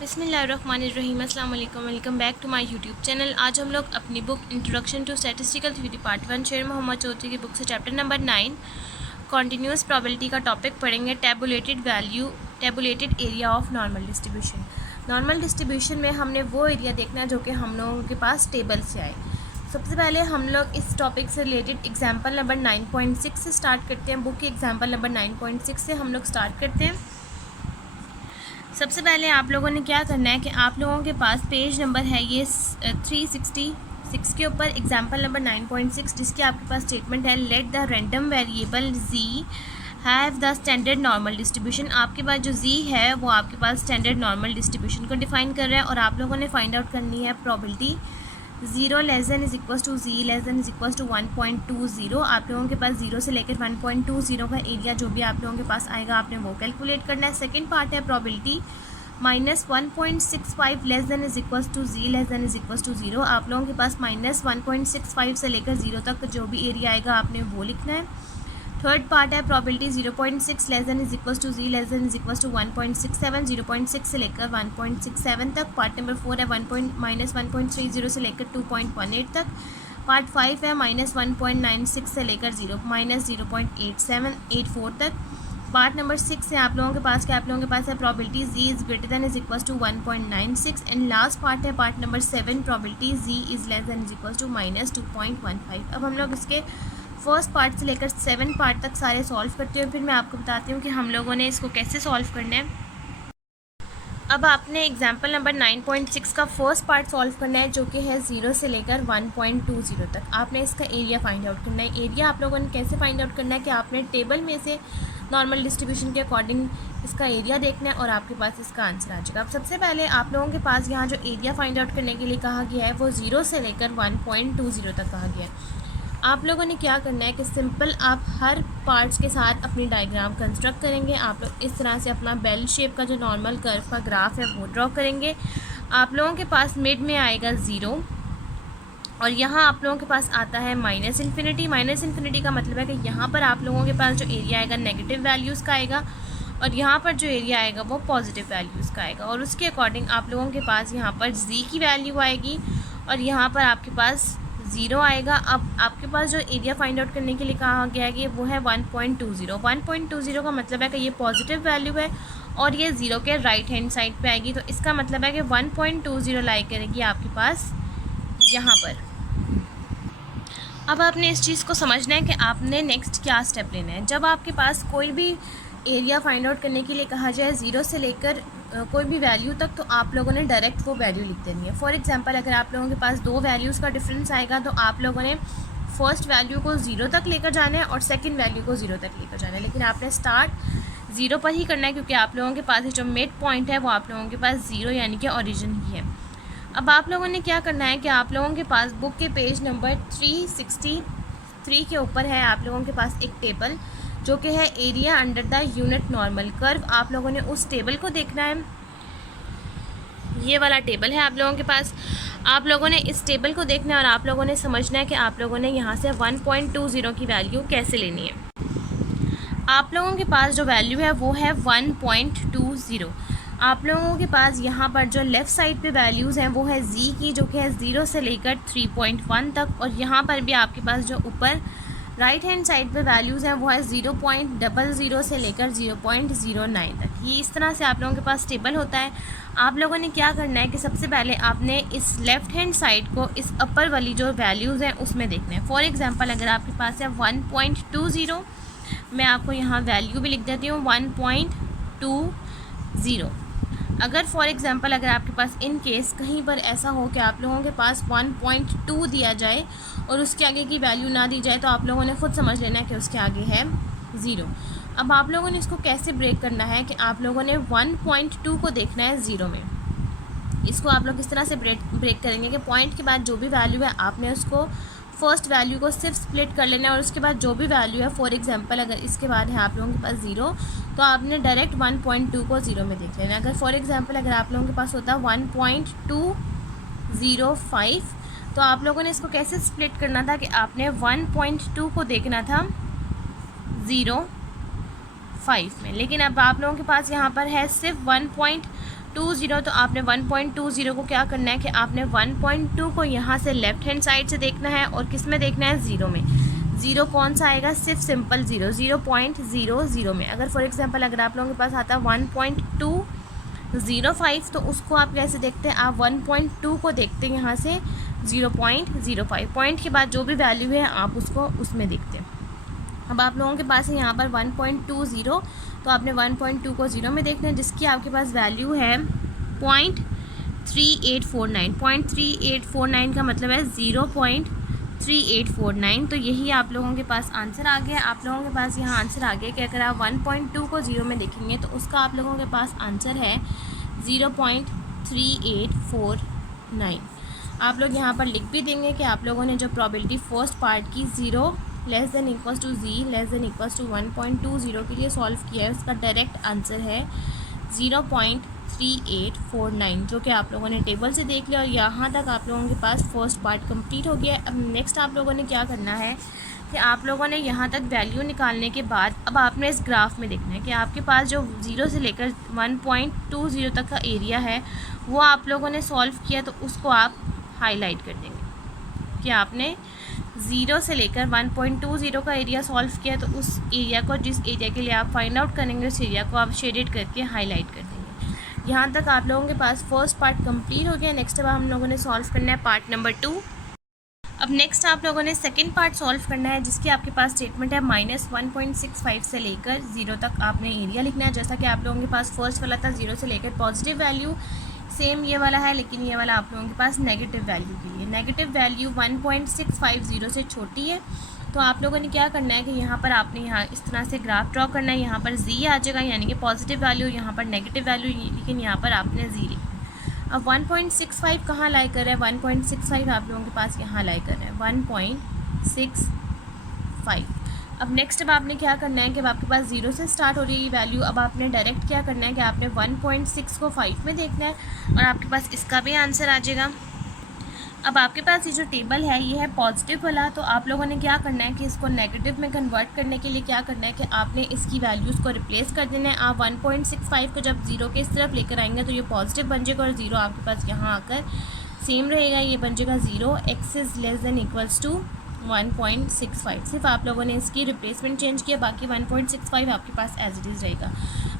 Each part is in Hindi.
बिस्मिल्लाहिर्रहमानिर्रहीम। अस्सलाम वालेकुम, welcome back to my YouTube channel. आज हम लोग अपनी book introduction to statistical theory part 1 Sher Mohammad Chaudhry की बुक से चैप्टर नंबर 9 कॉन्टीन्यूस प्रोबेबिलिटी का टॉपिक पढ़ेंगे। Tabulated area of normal distribution. Normal distribution में हमने वो एरिया देखना है जो कि हम लोगों के पास टेबल से आए। सबसे पहले हम लोग इस टॉपिक से रिलेटेड एग्जाम्पल नंबर 9.6 से स्टार्ट करते हैं। बुक के एग्जाम्पल नंबर 9.6 से हम लोग स्टार्ट करते हैं। सबसे पहले आप लोगों ने क्या करना है कि आप लोगों के पास पेज नंबर है ये 366 के ऊपर एग्जाम्पल नंबर 9.6, जिसकी आपके पास स्टेटमेंट है let the random variable z have the standard normal distribution. आपके पास जो z है वो आपके पास स्टैंडर्ड नॉर्मल डिस्ट्रीब्यूशन को डिफाइन कर रहा है और आप लोगों ने फाइंड आउट करनी है probability 0 less than is equal to z less than is equal to 1.20। आप लोगों के पास 0 से लेकर 1.20 का एरिया जो भी आप लोगों के पास आएगा आपने वो कैलकुलेट करना है। सेकंड पार्ट है probability -1.65 less than is equal to z less than is equal to 0। आप लोगों के पास -1.65 से लेकर 0 तक जो भी एरिया आएगा आपने वो लिखना है। थर्ड पार्ट है probability 0.6 less than is equal to z less than is equal to 1.67, 0.6 से लेकर 1.67 तक। पार्ट नंबर 4 है -1.30 से लेकर 2.18 तक। पार्ट 5 है -1.96 से लेकर -0.84 तक। पार्ट नंबर 6 है आप लोगों के पास है probability z is greater than is equal to 1.96। And last part है part number 7 probability z is less than is equal to -2.15। अब हम लोग इसके फर्स्ट पार्ट से लेकर 7 पार्ट तक सारे सॉल्व करते हैं, फिर मैं आपको बताती हूँ कि हम लोगों ने इसको कैसे सॉल्व करना है। अब आपने एग्जाम्पल नंबर 9.6 का फर्स्ट पार्ट सॉल्व करना है जो कि है 0 से लेकर 1.20 तक। आपने इसका एरिया फाइंड आउट करना है। एरिया आप लोगों ने कैसे फाइंड आउट करना है कि आपने टेबल में से नॉर्मल डिस्ट्रीब्यूशन के अकॉर्डिंग इसका एरिया देखना है और आपके पास इसका आंसर आ जाएगा। अब सबसे पहले आप लोगों के पास यहाँ जो एरिया फाइंड आउट करने के लिए कहा गया है वो 0 से लेकर 1.20 तक कहा गया है। आप लोगों ने क्या करना है कि सिंपल आप हर पार्ट्स के साथ अपनी डायग्राम कंस्ट्रक्ट करेंगे। आप लोग इस तरह से अपना बेल शेप का जो नॉर्मल कर्व का ग्राफ है वो ड्रॉ करेंगे। आप लोगों के पास मिड में आएगा 0 और यहाँ आप लोगों के पास आता है -इन्फिनिटी। -इन्फिनिटी का मतलब है कि यहाँ पर आप लोगों के पास जो एरिया आएगा नेगेटिव वैल्यूज़ का आएगा और यहाँ पर जो एरिया आएगा वो पॉजिटिव वैल्यूज़ का आएगा। और उसके अकॉर्डिंग आप लोगों के पास यहाँ पर z की वैल्यू आएगी और यहाँ पर आपके पास 0 आएगा। अब आपके पास जो एरिया फाइंड आउट करने के लिए कहा गया है कि वो है 1.20। 1.20 का मतलब है कि ये पॉजिटिव वैल्यू है और ये 0 के राइट हैंड साइड पे आएगी, तो इसका मतलब है कि 1.20 लाई करेगी आपके पास यहाँ पर। अब आपने इस चीज़ को समझना है कि आपने नेक्स्ट क्या स्टेप लेना है। जब आपके पास कोई भी एरिया फाइंड आउट करने के लिए कहा जाए 0 से लेकर कोई भी वैल्यू तक, तो आप लोगों ने डायरेक्ट वो वैल्यू लिख देनी है। फॉर एग्जांपल अगर आप लोगों के पास दो वैल्यूज़ का डिफरेंस आएगा तो आप लोगों ने फर्स्ट वैल्यू को 0 तक लेकर जाना है और सेकंड वैल्यू को 0 तक लेकर जाना है, लेकिन आपने स्टार्ट 0 पर ही करना है क्योंकि आप लोगों के पास जो मिड पॉइंट है वो आप लोगों के पास 0 यानी कि ओरिजिन ही है। अब आप लोगों ने क्या करना है कि आप लोगों के पास बुक के पेज नंबर 363 के ऊपर है आप लोगों के पास एक टेबल जो कि है area under the unit normal curve. आप लोगों ने उस टेबल को देखना है। ये वाला टेबल है आप लोगों के पास। आप लोगों ने इस टेबल को देखना है और आप लोगों ने समझना है कि आप लोगों ने यहाँ से 1.20 की वैल्यू कैसे लेनी है। आप लोगों के पास जो वैल्यू है वो है 1.20। आप लोगों के पास यहाँ पर जो लेफ़्ट साइड पे वैल्यूज़ हैं वो है z की जो कि है 0 से लेकर 3.1 तक, और यहाँ पर भी आपके पास जो ऊपर राइट हैंड साइड पे वैल्यूज़ हैं वो है 0.00 से लेकर 0.09 तक। ये इस तरह से आप लोगों के पास टेबल होता है। आप लोगों ने क्या करना है कि सबसे पहले आपने इस लेफ़्ट हैंड साइड को इस अपर वाली जो वैल्यूज़ हैं उसमें देखना है। फॉर एग्जांपल अगर आपके पास है 1.20, मैं आपको यहाँ वैल्यू भी लिख देती हूँ 1.20। अगर फॉर एग्जांपल अगर आपके पास इन केस कहीं पर ऐसा हो कि आप लोगों के पास 1.2 दिया जाए और उसके आगे की वैल्यू ना दी जाए तो आप लोगों ने खुद समझ लेना है कि उसके आगे है 0। अब आप लोगों ने इसको कैसे ब्रेक करना है कि आप लोगों ने 1.2 को देखना है 0 में। इसको आप लोग इस तरह से ब्रेक करेंगे कि पॉइंट के बाद जो भी वैल्यू है आपने उसको फर्स्ट वैल्यू को सिर्फ स्प्लिट कर लेना है और उसके बाद जो भी वैल्यू है फॉर एग्जांपल अगर इसके बाद है आप लोगों के पास 0 तो आपने डायरेक्ट 1.2 को 0 में देख लेना है। अगर फॉर एग्जांपल अगर आप लोगों के पास होता 1.205 तो आप लोगों ने इसको कैसे स्प्लिट करना था कि आपने 1.2 को देखना था 0.5 में, लेकिन अब आप लोगों के पास यहाँ पर है सिर्फ 1.2 1.20, तो आपने 1.20 को क्या करना है कि आपने 1.2 को यहाँ से लेफ्ट हैंड साइड से देखना है और किस में देखना है, ज़ीरो में। ज़ीरो कौन सा आएगा, सिर्फ सिंपल ज़ीरो, 0.00 में। अगर फॉर एग्जांपल अगर आप लोगों के पास आता है 1.205, तो उसको आप कैसे देखते हैं, आप 1.2 को देखते हैं यहाँ से 0.05, पॉइंट के बाद जो भी वैल्यू है आप उसको उसमें देखते हैं। अब आप लोगों के पास है यहाँ पर 1.20, तो आपने 1.2 को 0 में देखना है, जिसकी आपके पास वैल्यू है 0.3849। 0.3849 का मतलब है 0.3849। तो यही आप लोगों के पास आंसर आ गया। आप लोगों के पास यहाँ आंसर आ गया कि अगर आप 1.2 को 0 में देखेंगे तो उसका आप लोगों के पास आंसर है 0.3849। आप लोग यहाँ पर लिख भी देंगे कि आप लोगों ने जो प्रोबेबिलिटी फर्स्ट पार्ट की 0 less than equals to z less than equals to 1.20 के लिए सॉल्व किया है, उसका डायरेक्ट आंसर है 0.3849, जो कि आप लोगों ने टेबल से देख लिया। और यहाँ तक आप लोगों के पास फर्स्ट पार्ट कंप्लीट हो गया। अब नेक्स्ट आप लोगों ने क्या करना है कि आप लोगों ने यहाँ तक वैल्यू निकालने के बाद अब आपने इस ग्राफ में देखना है कि आपके पास जो 0 से लेकर 1.20 तक का एरिया है वो आप लोगों ने सॉल्व किया, तो उसको आप हाईलाइट कर देंगे कि आपने 0 से लेकर 1.20 का एरिया सॉल्व किया, तो उस एरिया को, जिस एरिया के लिए आप फाइंड आउट करेंगे, उस एरिया को आप शेडेड करके हाईलाइट कर देंगे। यहाँ तक आप लोगों के पास फर्स्ट पार्ट कंप्लीट हो गया। नेक्स्ट अब हम लोगों ने सॉल्व करना है पार्ट नंबर 2। अब नेक्स्ट आप लोगों ने सेकंड पार्ट सॉल्व करना है, जिसकी आपके पास स्टेटमेंट है -1.65 से लेकर 0 तक आपने एरिया लिखना है। जैसा कि आप लोगों के पास फर्स्ट वाला था 0 से लेकर पॉजिटिव वैल्यू, सेम ये वाला है, लेकिन ये वाला आप लोगों के पास नेगेटिव वैल्यू के लिए। नेगेटिव वैल्यू 1.650 से छोटी है, तो आप लोगों ने क्या करना है कि यहाँ पर आपने यहाँ इस तरह से ग्राफ ड्रॉ करना है। यहाँ पर जी आ जाएगा, यानी कि पॉजिटिव वैल्यू, यहाँ पर नेगेटिव वैल्यू, लेकिन यहाँ पर आपने जी लिखना है। अब 1.65 कहाँ लाई कर रहा है, 1.65 आप लोगों के पास यहाँ लाई कर रहा है 1.65। अब नेक्स्ट अब आपने क्या करना है कि अब आपके पास 0 से स्टार्ट हो रही है वैल्यू, अब आपने डायरेक्ट क्या करना है कि आपने 1.6 को 5 में देखना है और आपके पास इसका भी आंसर आ जाएगा। अब आपके पास ये जो टेबल है ये है पॉजिटिव वाला, तो आप लोगों ने क्या करना है कि इसको नेगेटिव में कन्वर्ट करने के लिए क्या करना है कि आपने इसकी वैल्यूज़ को रिप्लेस कर देना है। आप 1.65 को जब 0 के इस तरफ लेकर आएंगे तो ये पॉजिटिव बन जाएगा और 0 आपके पास यहाँ आकर सेम रहेगा, ये बन जाएगा 0 x is less than equals to 1.65। सिर्फ आप लोगों ने इसकी रिप्लेसमेंट चेंज किया, बाकी 1.65 आपके पास एज इट इज़ रहेगा।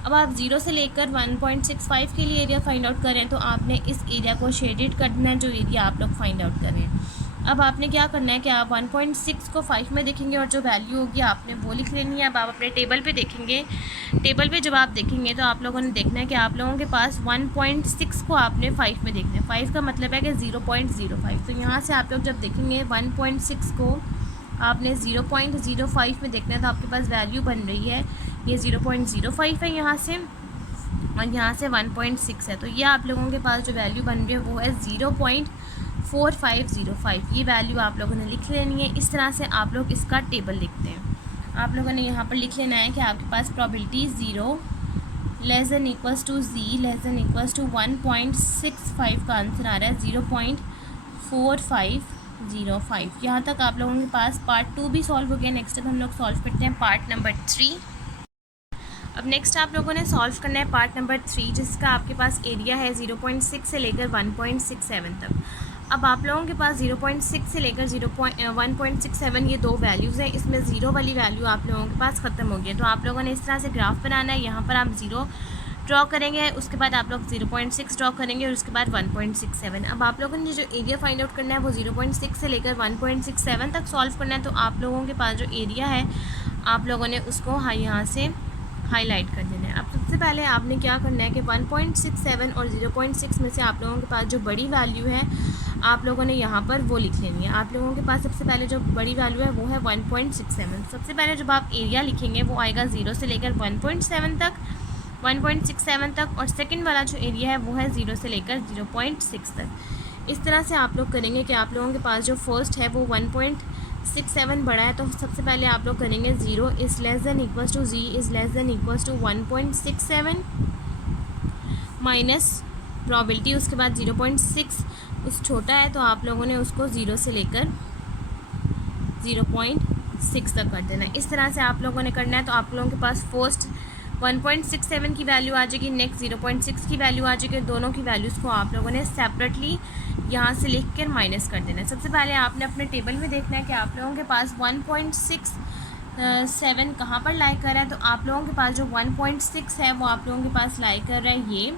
अब आप 0 से लेकर 1.65 के लिए एरिया फाइंड आउट करें, तो आपने इस एरिया को शेडेड करना है जो एरिया आप लोग फाइंड आउट कर रहे हैं। अब आपने क्या करना है कि आप 1.6 को 5 में देखेंगे और जो वैल्यू होगी आपने वो लिख लेनी है। अब आप अपने टेबल पे देखेंगे, टेबल पे जब आप देखेंगे तो आप लोगों ने देखना है कि आप लोगों के पास 1.6 को आपने 5 में देखना है। 5 का मतलब है कि 0.05, तो यहाँ से आप लोग जब देखेंगे 1.6 को आपने 0.05 में देखना है, तो आपके पास वैल्यू बन रही है ये 0.05 है यहाँ से, और यहाँ से 1.6 है, तो ये आप लोगों के पास जो वैल्यू बन रही है वो है 0.4505। ये वैल्यू आप लोगों ने लिख लेनी है। इस तरह से आप लोग इसका टेबल लिखते हैं। आप लोगों ने यहाँ पर लिख लेना है कि आपके पास probability 0 less than equals to z less than equals to 1.65 का आंसर आ रहा है 0.4505। यहाँ तक आप लोगों के पास पार्ट 2 भी सॉल्व हो गया। नेक्स्ट अब हम लोग सॉल्व करते हैं पार्ट नंबर 3। अब नेक्स्ट आप लोगों ने सॉल्व करना है पार्ट नंबर 3, जिसका आपके पास एरिया है 0.6 से लेकर 1.67 तक। अब आप लोगों के पास 0.6 से लेकर 1.67 ये दो वैल्यूज़ हैं। इसमें 0 वाली वैल्यू आप लोगों के पास ख़त्म हो गई है, तो आप लोगों ने इस तरह से ग्राफ बनाना है। यहाँ पर आप 0 ड्रॉ करेंगे, उसके बाद आप लोग 0.6 ड्रॉ करेंगे और उसके बाद 1.67। अब आप लोगों ने जो एरिया फाइंड आउट करना है वो 0.6 से लेकर 1.67 तक सॉल्व करना है। तो आप लोगों के पास जो एरिया है आप लोगों ने उसको यहाँ से हाईलाइट कर देना है। अब सबसे पहले आपने क्या करना है कि 1.67 और 0.6 में से आप लोगों के पास जो बड़ी वैल्यू है आप लोगों ने यहाँ पर वो लिख लेनी है। आप लोगों के पास सबसे पहले जो बड़ी वैल्यू है वो है 1.67। सबसे पहले जब आप एरिया लिखेंगे वो आएगा 0 से लेकर 1.7 तक 1.67 तक, और सेकंड वाला जो एरिया है वो है 0 से लेकर 0.6 तक। इस तरह से आप लोग करेंगे कि आप लोगों के पास जो फर्स्ट है वो 1.67 बड़ा है, तो सबसे पहले आप लोग करेंगे 0 is less than equals to z is less than equals to 1.67 minus probability, उसके बाद 0.6 उस छोटा है तो आप लोगों ने उसको 0 से लेकर 0.6 तक कर देना है। इस तरह से आप लोगों ने करना है। तो आप लोगों के पास फर्स्ट 1.67 की वैल्यू आ जाएगी, नेक्स्ट 0.6 की वैल्यू आ जाएगी। दोनों की वैल्यूज़ को आप लोगों ने सेपरेटली यहाँ से लिख कर माइनस कर देना है। सबसे पहले आपने अपने टेबल में देखना है कि आप लोगों के पास 1.67 कहाँ पर लाई कर रहा है। तो आप लोगों के पास जो 1.6 है वो आप लोगों के पास लाई कर रहा है ये,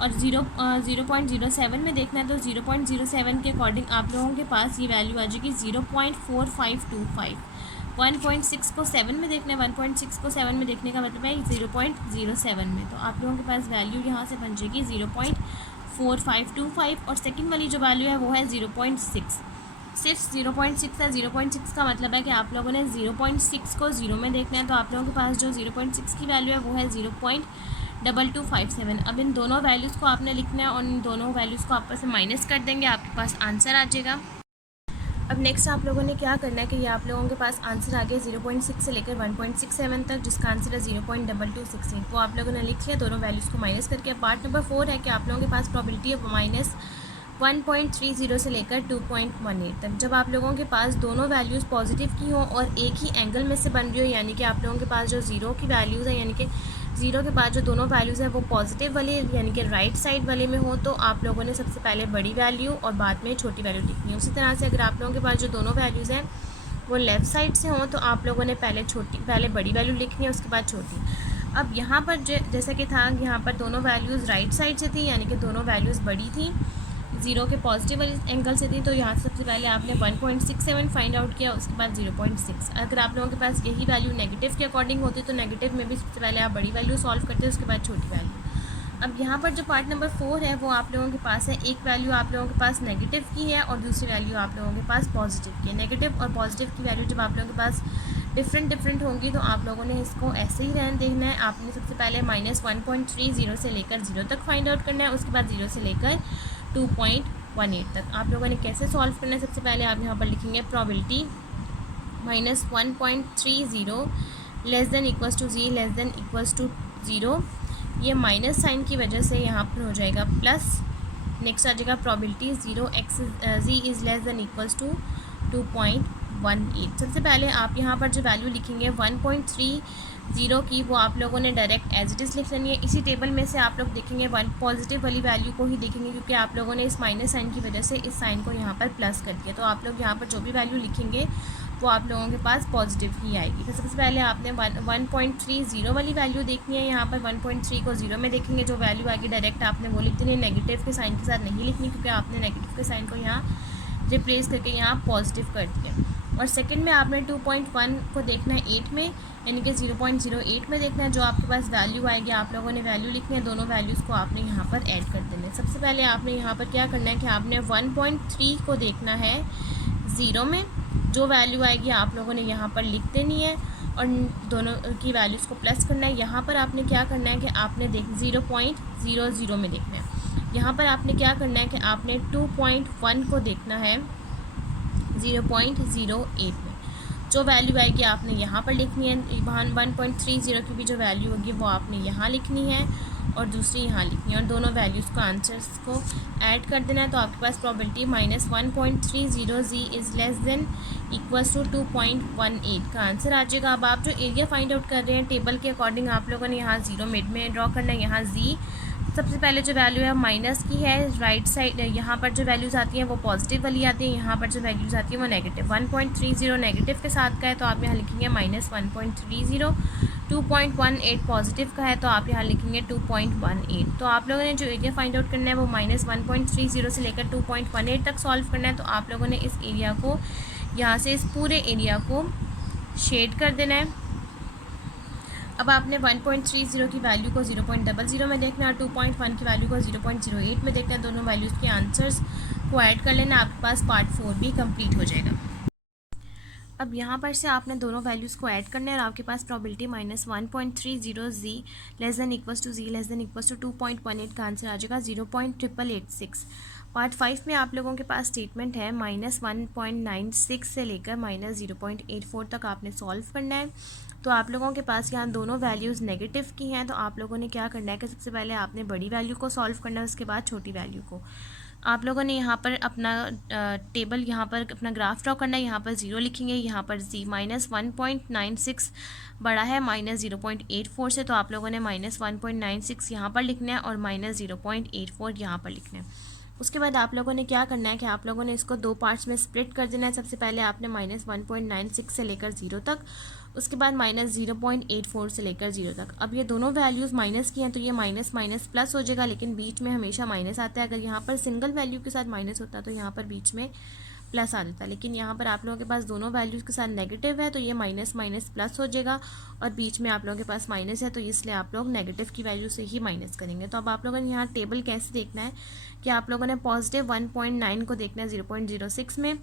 और 0.07 में देखना है। तो 0.07 के अकॉर्डिंग आप लोगों के पास ये वैल्यू आ जाएगी 0.4525। 1.6 को 7 में देखना है, 1.6 को 7 में देखने का मतलब है 0.07 में। तो आप लोगों के पास वैल्यू यहाँ से बन जाएगी 0.4525, और सेकंड वाली जो वैल्यू है वो है 0.6। सिर्फ 0.6 है। 0.6 का मतलब है कि आप लोगों ने 0.6 को 0 में देखना है। तो आप लोगों के पास जो 0.6 की वैल्यू है वो है 0.2257। अब इन दोनों वैल्यूज़ को आपने लिखना है और इन दोनों वैल्यूज़ को आपस में माइनस कर देंगे, आपके पास आंसर आ जाएगा। अब नेक्स्ट आप लोगों ने क्या करना है कि ये आप लोगों के पास आंसर आ गया 0.6 से लेकर 1.67 तक, जिसका आंसर है 0.2268। वो आप लोगों ने लिख लिया दोनों वैल्यूज़ को माइनस करके। पार्ट नंबर 4 है कि आप लोगों के पास प्रोबेबिलिटी है -1.30 से लेकर 2.18 तक। जब आप लोगों के पास दोनों वैल्यूज़ पॉजिटिव की हों और एक ही एंगल में से बन रही हो, यानी कि आप लोगों के पास जो ज़ीरो की वैल्यूज़ है, यानी कि ज़ीरो के बाद जो दोनों वैल्यूज़ है वो पॉजिटिव वाले यानी कि राइट साइड वाले में हो, तो आप लोगों ने सबसे पहले बड़ी वैल्यू और बाद में छोटी वैल्यू लिखनी है। उसी तरह से अगर आप लोगों के पास जो दोनों वैल्यूज़ हैं वो लेफ़्ट साइड से हों, तो आप लोगों ने पहले बड़ी वैल्यू लिखनी है, उसके बाद छोटी। अब यहाँ पर जैसा कि था, यहाँ पर दोनों वैल्यूज़ राइट साइड से थी, यानी कि दोनों वैल्यूज़ बड़ी थी, ज़ीरो के पॉजिटिव एंगल से थी। तो यहाँ से सबसे पहले आपने 1.67 फाइंड आउट किया, उसके बाद 0.6। अगर आप लोगों के पास यही वैल्यू नेगेटिव के अकॉर्डिंग होती तो नेगेटिव में भी सबसे पहले आप बड़ी वैल्यू सॉल्व करते, उसके बाद छोटी वैल्यू। अब यहाँ पर जो पार्ट नंबर 4 है वो आप लोगों के पास है, एक वैल्यू आप लोगों के पास नेगेटिव की है और दूसरी वैल्यू आप लोगों के पास पॉजिटिव की है। नेगेटिव और पॉजिटिव की वैल्यू जब आप लोगों के पास डिफरेंट होंगी तो आप लोगों ने इसको ऐसे ही रहने देखना है। आपने सबसे पहले -1.30 से लेकर 0 तक फाइंड आउट करना है, उसके बाद 0 से लेकर 2.18 तक। आप लोगों ने कैसे सॉल्व करना है, सबसे पहले आप यहाँ पर लिखेंगे probability -1.30 less than equals to z less than equals to 0। ये माइनस साइन की वजह से यहाँ पर हो जाएगा प्लस। नेक्स्ट आ जाएगा probability 0x z is less than equals to 2.18। सबसे पहले आप यहाँ पर जो वैल्यू लिखेंगे 1.30 की, वो आप लोगों ने डायरेक्ट एज इट इज़ लिख लेनी है। इसी टेबल में से आप लोग देखेंगे वन पॉजिटिव वाली वैल्यू को ही देखेंगे, क्योंकि आप लोगों ने इस माइनस साइन की वजह से इस साइन को यहाँ पर प्लस कर दिया। तो आप लोग यहाँ पर जो भी वैल्यू लिखेंगे वो आप लोगों के पास पॉजिटिव ही आएगी। तो सबसे पहले आपने 1.30 वाली वैल्यू देखनी है। यहाँ पर 1.3 को 0 में देखेंगे, जो वैल्यू आएगी डायरेक्ट आपने वो लिख देनी है, नेगेटिव के साइन के साथ नहीं लिखनी, क्योंकि आपने नेगेटिव के साइन को यहाँ रिप्लेस करके यहाँ पॉजिटिव कर दिया। और सेकंड में आपने 2.1 को देखना है 8 में, यानी कि 0.08 में देखना है। जो आपके पास वैल्यू आएगी आप लोगों ने वैल्यू लिखनी है, दोनों वैल्यूज़ को आपने यहाँ पर ऐड कर देना है। सबसे पहले आपने यहाँ पर क्या करना है कि आपने 1.3 को देखना है 0 में, जो वैल्यू आएगी आप लोगों ने यहाँ पर लिख देनी है और दोनों की वैल्यूज़ को प्लस करना है। यहाँ पर आपने क्या करना है कि आपने 0.00 में देखना है। यहाँ पर आपने क्या करना है कि आपने 2.1 को देखना है 0.08 में, जो वैल्यू आएगी आपने यहाँ पर लिखनी है। 1.30 की भी जो वैल्यू होगी वो आपने यहाँ लिखनी है और दूसरी यहाँ लिखनी है, और दोनों वैल्यूज़ को आंसर्स को ऐड कर देना है। तो आपके पास probability -1.30 z is less than equals to 2.18 का आंसर आ जाएगा। अब आप जो एरिया फाइंड आउट कर रहे हैं टेबल के अकॉर्डिंग आप लोगों ने यहाँ 0 मिड में ड्रॉ करना है। यहाँ z सबसे पहले जो वैल्यू है माइनस की है, राइट साइड यहाँ पर जो वैल्यूज़ आती हैं वो पॉजिटिव वाली आती है, यहाँ पर जो वैल्यूज़ आती है वो नेगेटिव। 1.30 नेगेटिव के साथ का है तो आप यहाँ लिखेंगे -1.30। 2.18 पॉजिटिव का है तो आप यहाँ लिखेंगे 2.18। तो आप लोगों ने जो एरिया फाइंड आउट करना है वो -1.30 से लेकर 2.18 तक सॉल्व करना है। तो आप लोगों ने इस एरिया को यहाँ से इस पूरे एरिया को शेड कर देना है। अब आपने 1.30 की वैल्यू को 0.00 में देखना है और 2.1 की वैल्यू को 0.08 में देखना है। दोनों वैल्यूज़ के आंसर्स को ऐड कर लेना, आपके पास पार्ट 4 भी कंप्लीट हो जाएगा। अब यहाँ पर से आपने दोनों वैल्यूज़ को ऐड करना है और आपके पास probability -1.30 z less than equals to z less than equals to 2.18 का आंसर आ जाएगा 0.886। पार्ट 5 में आप लोगों के पास स्टेटमेंट है -1.96 से लेकर -0.84 तक आपने सॉल्व करना है। तो आप लोगों के पास यहाँ दोनों वैल्यूज़ नेगेटिव की हैं, तो आप लोगों ने क्या करना है कि सबसे पहले आपने बड़ी वैल्यू को सॉल्व करना है, उसके बाद छोटी वैल्यू को। आप लोगों ने यहाँ पर अपना टेबल यहाँ पर अपना ग्राफ ड्रॉ करना है। यहाँ पर 0 लिखेंगे, यहाँ पर जी -1.96 बड़ा है -0.84 से, तो आप लोगों ने -1.96 यहाँ पर लिखना है और -0.84 यहाँ पर लिखना है। उसके बाद आप लोगों ने क्या करना है कि आप लोगों ने इसको दो पार्ट्स में स्प्लिट कर देना है। सबसे पहले आपने -1.96 से लेकर 0 तक, उसके बाद -0.84 से लेकर 0 तक। अब ये दोनों वैल्यूज़ माइनस की हैं तो ये माइनस माइनस प्लस हो जाएगा, लेकिन बीच में हमेशा माइनस आता है। अगर यहाँ पर सिंगल वैल्यू के साथ माइनस होता तो यहाँ पर बीच में प्लस आ जाता, लेकिन यहाँ पर आप लोगों के पास दोनों वैल्यूज़ के साथ नेगेटिव है तो ये माइनस माइनस प्लस हो जाएगा, और बीच में आप लोगों के पास माइनस है तो इसलिए आप लोग नेगेटिव की वैल्यू से ही माइनस करेंगे। तो अब आप लोगों ने यहाँ टेबल कैसे देखना है कि आप लोगों ने पॉजिटिव 1.9 को देखना है 0.06 में,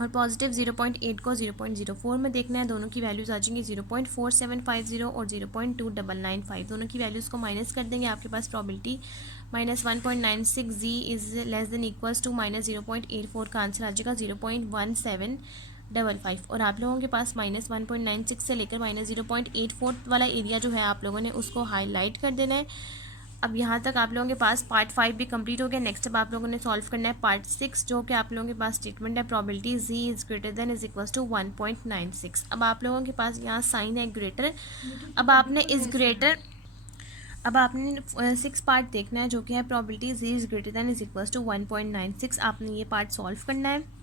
और पॉजिटिव 0.8 को 0.04 में देखना है। दोनों की वैल्यूज़ आ जाएंगी 0.4750 और 0.2995। दोनों की वैल्यूज़ को माइनस कर देंगे, आपके पास probability -1.96 z is less than equals to -0.84 का आंसर आ जाएगा 0.1755। और आप लोगों के पास -1.96 से लेकर -0.84 वाला एरिया जो है आप लोगों ने उसको हाईलाइट कर देना है। अब यहाँ तक आप लोगों के पास पार्ट 5 भी कंप्लीट हो गया। नेक्स्ट अब आप लोगों ने सॉल्व करना है पार्ट 6, जो कि आप लोगों के पास स्टेटमेंट है probability z is greater than is equals to 1.96। अब आप लोगों के पास यहाँ साइन है ग्रेटर। अब आपने 6 पार्ट देखना है जो कि है probability z is greater than is equals to 1.96। आपने ये पार्ट सॉल्व करना है।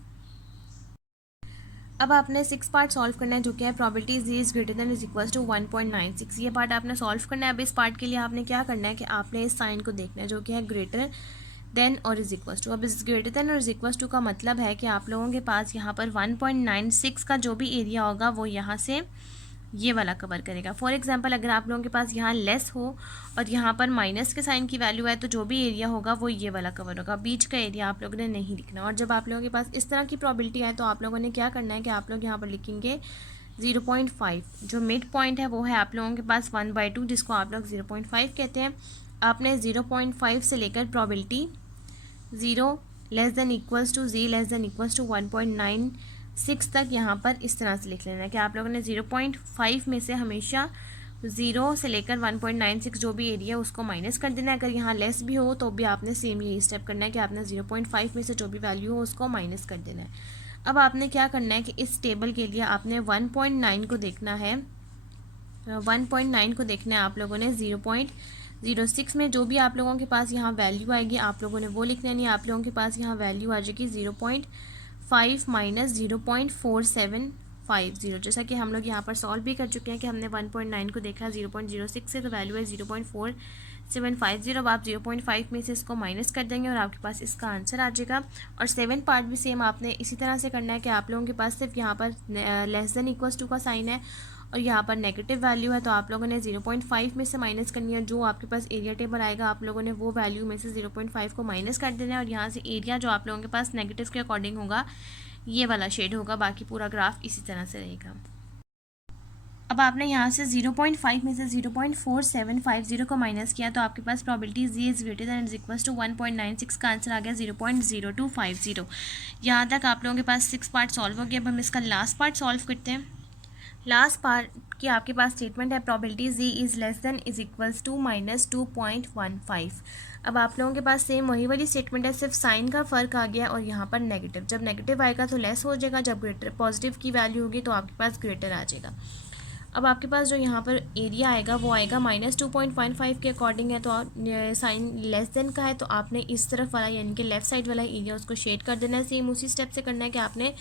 अब आपने 6 पार्ट सॉल्व करना है जो कि है probability z is greater than is equals to 1.96। ये पार्ट आपने सॉल्व करना है। अब इस पार्ट के लिए आपने क्या करना है कि आपने इस साइन को देखना है जो कि है ग्रेटर देन और इज इक्वल्स टू। अब इस ग्रेटर देन और इज इक्वल्स टू का मतलब है कि आप लोगों के पास यहाँ पर 1.96 का जो भी एरिया होगा वो यहाँ से ये वाला कवर करेगा। फॉर एग्जांपल अगर आप लोगों के पास यहाँ लेस हो और यहाँ पर माइनस के साइन की वैल्यू है तो जो भी एरिया होगा वो ये वाला कवर होगा, बीच का एरिया आप लोगों ने नहीं लिखना। और जब आप लोगों के पास इस तरह की प्रॉबिलिटी है तो आप लोगों ने क्या करना है कि आप लोग यहाँ पर लिखेंगे 0.5। जो मिड पॉइंट है वो है आप लोगों के पास 1/2, जिसको आप लोग 0.5 कहते हैं। आपने 0.5 से लेकर probability 0 less than equals to z less than equals to 1.96 तक यहाँ पर इस तरह से लिख लेना है कि आप लोगों ने 0.5 में से हमेशा 0 से लेकर 1.96 जो भी एरिया है उसको माइनस कर देना है। अगर यहाँ लेस भी हो तो भी आपने सेम यही स्टेप करना है कि आपने 0.5 में से जो भी वैल्यू हो उसको माइनस कर देना है। अब आपने क्या करना है कि इस टेबल के लिए आपने 1.9 को देखना है। 1.9 को देखना है आप लोगों ने 0.06 में जो भी आप लोगों के पास यहाँ वैल्यू आएगी आप लोगों ने वो लिखना नहीं। आप लोगों के पास यहाँ वैल्यू आ जाएगी 0.5 माइनस 0.4750। जैसा कि हम लोग यहाँ पर सॉल्व भी कर चुके हैं कि हमने 1.9 को देखा 0.06 से, तो वैल्यू है 0.4750। अब आप 0.5 में से इसको माइनस कर देंगे और आपके पास इसका आंसर आ जाएगा। और 7 पार्ट भी सेम आपने इसी तरह से करना है कि आप लोगों के पास सिर्फ यहाँ पर लेस देन इक्वल्स टू का साइन है और यहाँ पर नेगेटिव वैल्यू है, तो आप लोगों ने 0.5 में से माइनस करनी है। जो आपके पास एरिया टेबल आएगा आप लोगों ने वो वैल्यू में से 0.5 को माइनस कर देना है, और यहाँ से एरिया जो आप लोगों के पास नेगेटिव के अकॉर्डिंग होगा ये वाला शेड होगा। बाकी पूरा ग्राफ इसी तरह से रहेगा। अब आपने यहाँ से 0.5 में से 0.4750 को माइनस किया तो आपके पास probability z is greater than is equals to 1.96 का आंसर आ गया 0.0250। यहाँ तक आप लोगों के पास 6 पार्ट सॉल्व हो गया। अब हम इसका लास्ट पार्ट सॉल्व करते हैं। लास्ट पार्ट की आपके पास स्टेटमेंट है probability z is less than is equals to -2.15। अब आप लोगों के पास सेम वही वाली स्टेटमेंट है, सिर्फ साइन का फ़र्क आ गया और यहाँ पर नेगेटिव। जब नेगेटिव आएगा तो लेस हो जाएगा, जब ग्रेटर पॉजिटिव की वैल्यू होगी तो आपके पास ग्रेटर आ जाएगा। अब आपके पास जो यहाँ पर एरिया आएगा वो आएगा -2.15 के अकॉर्डिंग है, तो साइन लेस देन का है तो आपने इस तरफ वाला यानी कि लेफ़्ट साइड वाला एरिया उसको शेड कर देना है। सेम उसी स्टेप से करना है कि आपने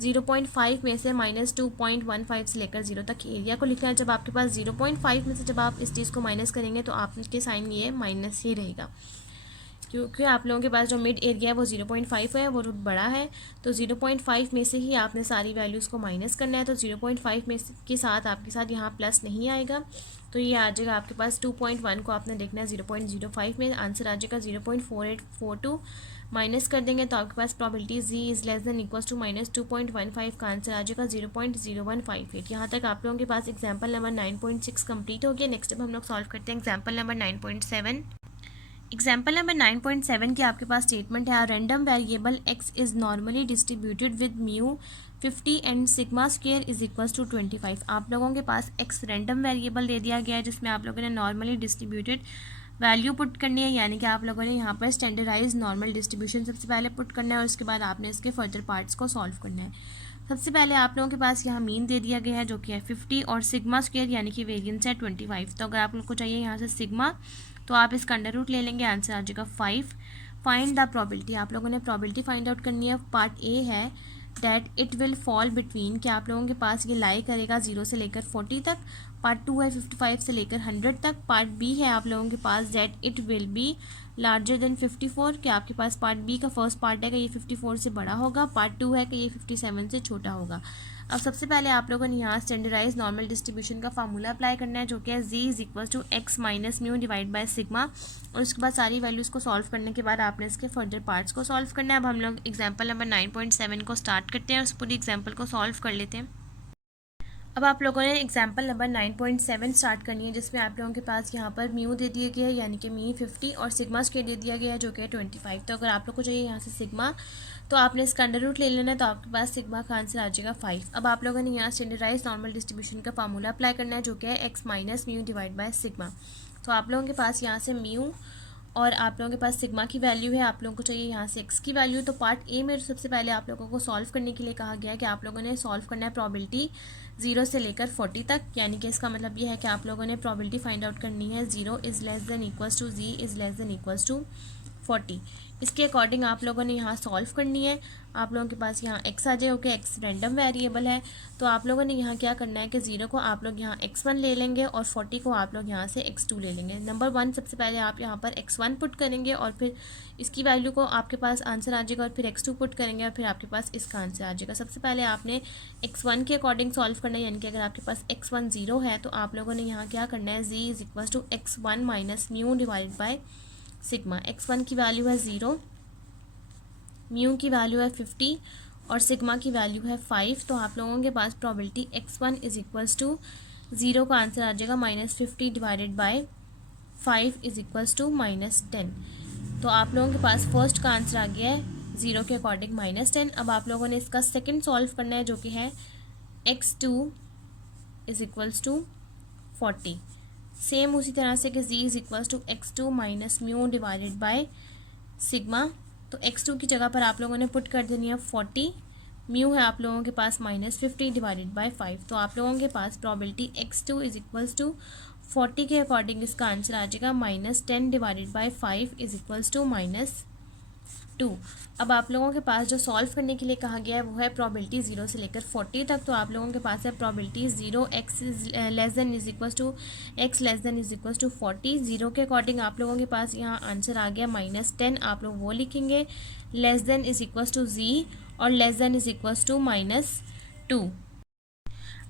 0.5 में से -2.15 से लेकर 0 तक एरिया को लिखना है। जब आपके पास 0.5 में से जब आप इस चीज़ को माइनस करेंगे तो आपके साइन ये माइनस ही रहेगा, क्योंकि आप लोगों के पास जो मिड एरिया है वो 0.5 है, वो बड़ा है। तो 0.5 में से ही आपने सारी वैल्यूज़ को माइनस करना है। तो 0.5 में के साथ आपके साथ यहाँ प्लस नहीं आएगा, तो ये आ जाएगा आपके पास 2.1 को आपने देखना है 0.05 में, आंसर आ जाएगा 0.4842। माइनस कर देंगे तो आपके पास probability z is less than equals to -2.15 का आंसर आ जाएगा 0.0158। यहाँ तक आप लोगों के पास एग्जाम्पल नंबर 9.6 कंप्लीट हो गया। नेक्स्ट अब हम लोग सॉल्व करते हैं एग्जाम्पल नंबर 9.7। एग्जाम्पल नंबर 9.7 की आपके पास स्टेटमेंट है random variable x is normally distributed with mu 50 and sigma square is equals to 25। आप लोगों के पास x रैंडम वेरिएबल दे दिया गया है जिसमें आप लोगों ने नॉर्मली डिस्ट्रीब्यूटेड वैल्यू पुट करनी है, यानी कि आप लोगों ने यहाँ पर स्टैंडर्डाइज नॉर्मल डिस्ट्रीब्यूशन सबसे पहले पुट करना है और उसके बाद आपने इसके फर्दर पार्ट्स को सॉल्व करना है। सबसे पहले आप लोगों के पास यहाँ मीन दे दिया गया है जो कि है 50 और सिग्मा स्क्वायर यानी कि वेरिएंस है 25। तो अगर आप लोग को चाहिए यहाँ से सिग्मा तो आप इसका अंडर रूट ले लेंगे, आंसर आ जाएगा 5। फाइंड द प्रोबेबिलिटी, आप लोगों ने प्रोबेबिलिटी फाइंड आउट करनी है। पार्ट ए है that it will fall between, कि आप लोगों के पास ये लाई करेगा 0 से लेकर 40 तक। पार्ट 2 है 55 से लेकर 100 तक। पार्ट बी है आप लोगों के पास that it will be larger than 54, कि आपके पास पार्ट बी का फर्स्ट पार्ट है कि ये 54 से बड़ा होगा। पार्ट 2 है कि ये 57 से छोटा होगा। अब सबसे पहले आप लोगों ने यहाँ स्टैंडर्डाइज नॉर्मल डिस्ट्रीब्यूशन का फार्मूला अप्लाई करना है जो कि है z is equal to x minus mu divide by sigma, और उसके बाद सारी वैल्यूज़ को सॉल्व करने के बाद आपने इसके फर्दर पार्ट्स को सॉल्व करना है। अब हम लोग एग्जांपल नंबर 9.7 को स्टार्ट करते हैं, उस पूरी एग्जांपल को सॉल्व कर लेते हैं। अब आप लोगों ने एग्जांपल नंबर 9.7 स्टार्ट करनी है जिसमें आप लोगों के पास यहाँ पर म्यू दे दिया गया है यानी कि मी 50 और सिग्मा स्क्वायर दे दिया गया है जो कि 25। तो अगर आप लोग को चाहिए यहाँ से सिग्मा तो आपने इसका अंडर रूट ले लेना है, तो आपके पास सिग्मा का आंसर आ जाएगा 5। अब आप लोगों ने यहाँ स्टैंडर्डाइज नॉर्मल डिस्ट्रीब्यूशन का फार्मूला अप्लाई करना है जो कि है x minus mu divide by sigma. तो आप लोगों के पास यहाँ से म्यू और आप लोगों के पास सिग्मा की वैल्यू है, आप लोगों को चाहिए यहाँ से एक्स की वैल्यू। तो पार्ट ए में सबसे पहले आप लोगों को सॉल्व करने के लिए कहा गया है कि आप लोगों ने सॉल्व करना है प्रोबेबिलिटी 0 से लेकर 40 तक, यानी कि इसका मतलब ये है कि आप लोगों ने प्रोबेबिलिटी फाइंड आउट करनी है 0 is less than equals to z is less than equals to 40। इसके अकॉर्डिंग आप लोगों ने यहाँ सॉल्व करनी है। आप लोगों के पास यहाँ x आ जाएगा, ओके x रैंडम वेरिएबल है। तो आप लोगों ने यहाँ क्या करना है कि 0 को आप लोग यहाँ x1 ले लेंगे और 40 को आप लोग यहाँ से x2 ले लेंगे। नंबर 1 सबसे पहले आप यहाँ पर x1 पुट करेंगे और फिर इसकी वैल्यू को आपके पास आंसर आ जाएगा और फिर x2 पुट करेंगे और फिर आपके पास इसका आंसर आ जाएगा। सबसे पहले आपने x1 के अकॉर्डिंग सॉल्व करना है, यानी कि अगर आपके पास x1 0 है तो आप लोगों ने यहाँ क्या करना है z is equal to x1 minus mu divide by sigma. x1 की वैल्यू है 0, म्यू की वैल्यू है 50 और सिग्मा की वैल्यू है 5। तो आप लोगों के पास probability x1 is equals to 0 का आंसर आ जाएगा -50 divided by 5 is equals to -10। तो आप लोगों के पास फर्स्ट का आंसर आ गया है 0 के अकॉर्डिंग -10। अब आप लोगों ने इसका सेकंड सॉल्व करना है जो कि है x2 is equals to 40। Same उसी तरह से कि z is equals to x2 minus mu divided by sigma. तो x2 की जगह पर आप लोगों ने पुट कर देनी है 40, म्यू है आप लोगों के पास -50 डिवाइडेड बाय 5। तो आप लोगों के पास probability x2 is equals to 40 के अकॉर्डिंग इसका आंसर आ जाएगा -10 divided by 5 is equals to -2। अब आप लोगों के पास जो सॉल्व करने के लिए कहा गया है वो है प्रोबेबिलिटी 0 से लेकर 40 तक। तो आप लोगों के पास है probability 0 x less than is equals to x less than is equals to 40। 0 के अकॉर्डिंग आप लोगों के पास यहाँ आंसर आ गया -10, आप लोग वो लिखेंगे। Less than is equals to z और less than is equals to -2।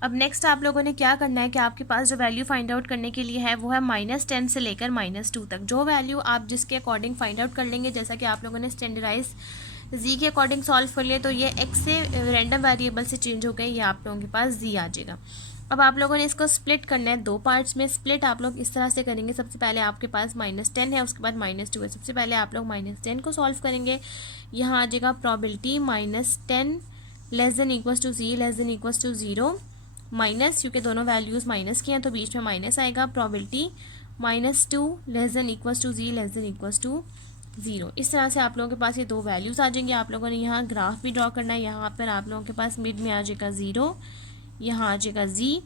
अब नेक्स्ट आप लोगों ने क्या करना है कि आपके पास जो वैल्यू फाइंड आउट करने के लिए है वो है -10 से लेकर -2 तक। जो वैल्यू आप जिसके अकॉर्डिंग फाइंड आउट कर लेंगे, जैसा कि आप लोगों ने स्टैंडर्डाइज z के अकॉर्डिंग सॉल्व कर लिया तो ये x से रैंडम वेरिएबल से चेंज हो गए, ये आप लोगों के पास z आ जाएगा। अब आप लोगों ने इसको स्प्लिट करना है दो पार्ट्स में। स्प्लिट आप लोग इस तरह से करेंगे, सबसे पहले आपके पास -10 है, उसके बाद -2 है। सबसे पहले आप लोग -10 को सॉल्व करेंगे, यहाँ आ जाएगा probability -10 less than equals to z less than equals to 0 minus, क्योंकि दोनों वैल्यूज़ माइनस की हैं तो बीच में माइनस आएगा। Probability -2 less than equals to z less than equals to 0। इस तरह से आप लोगों के पास ये दो वैल्यूज़ आ जाएंगे। आप लोगों ने यहाँ ग्राफ भी ड्रॉ करना है, यहाँ पर आप लोगों के पास मिड में आ जाएगा 0, यहाँ आ जाएगा z।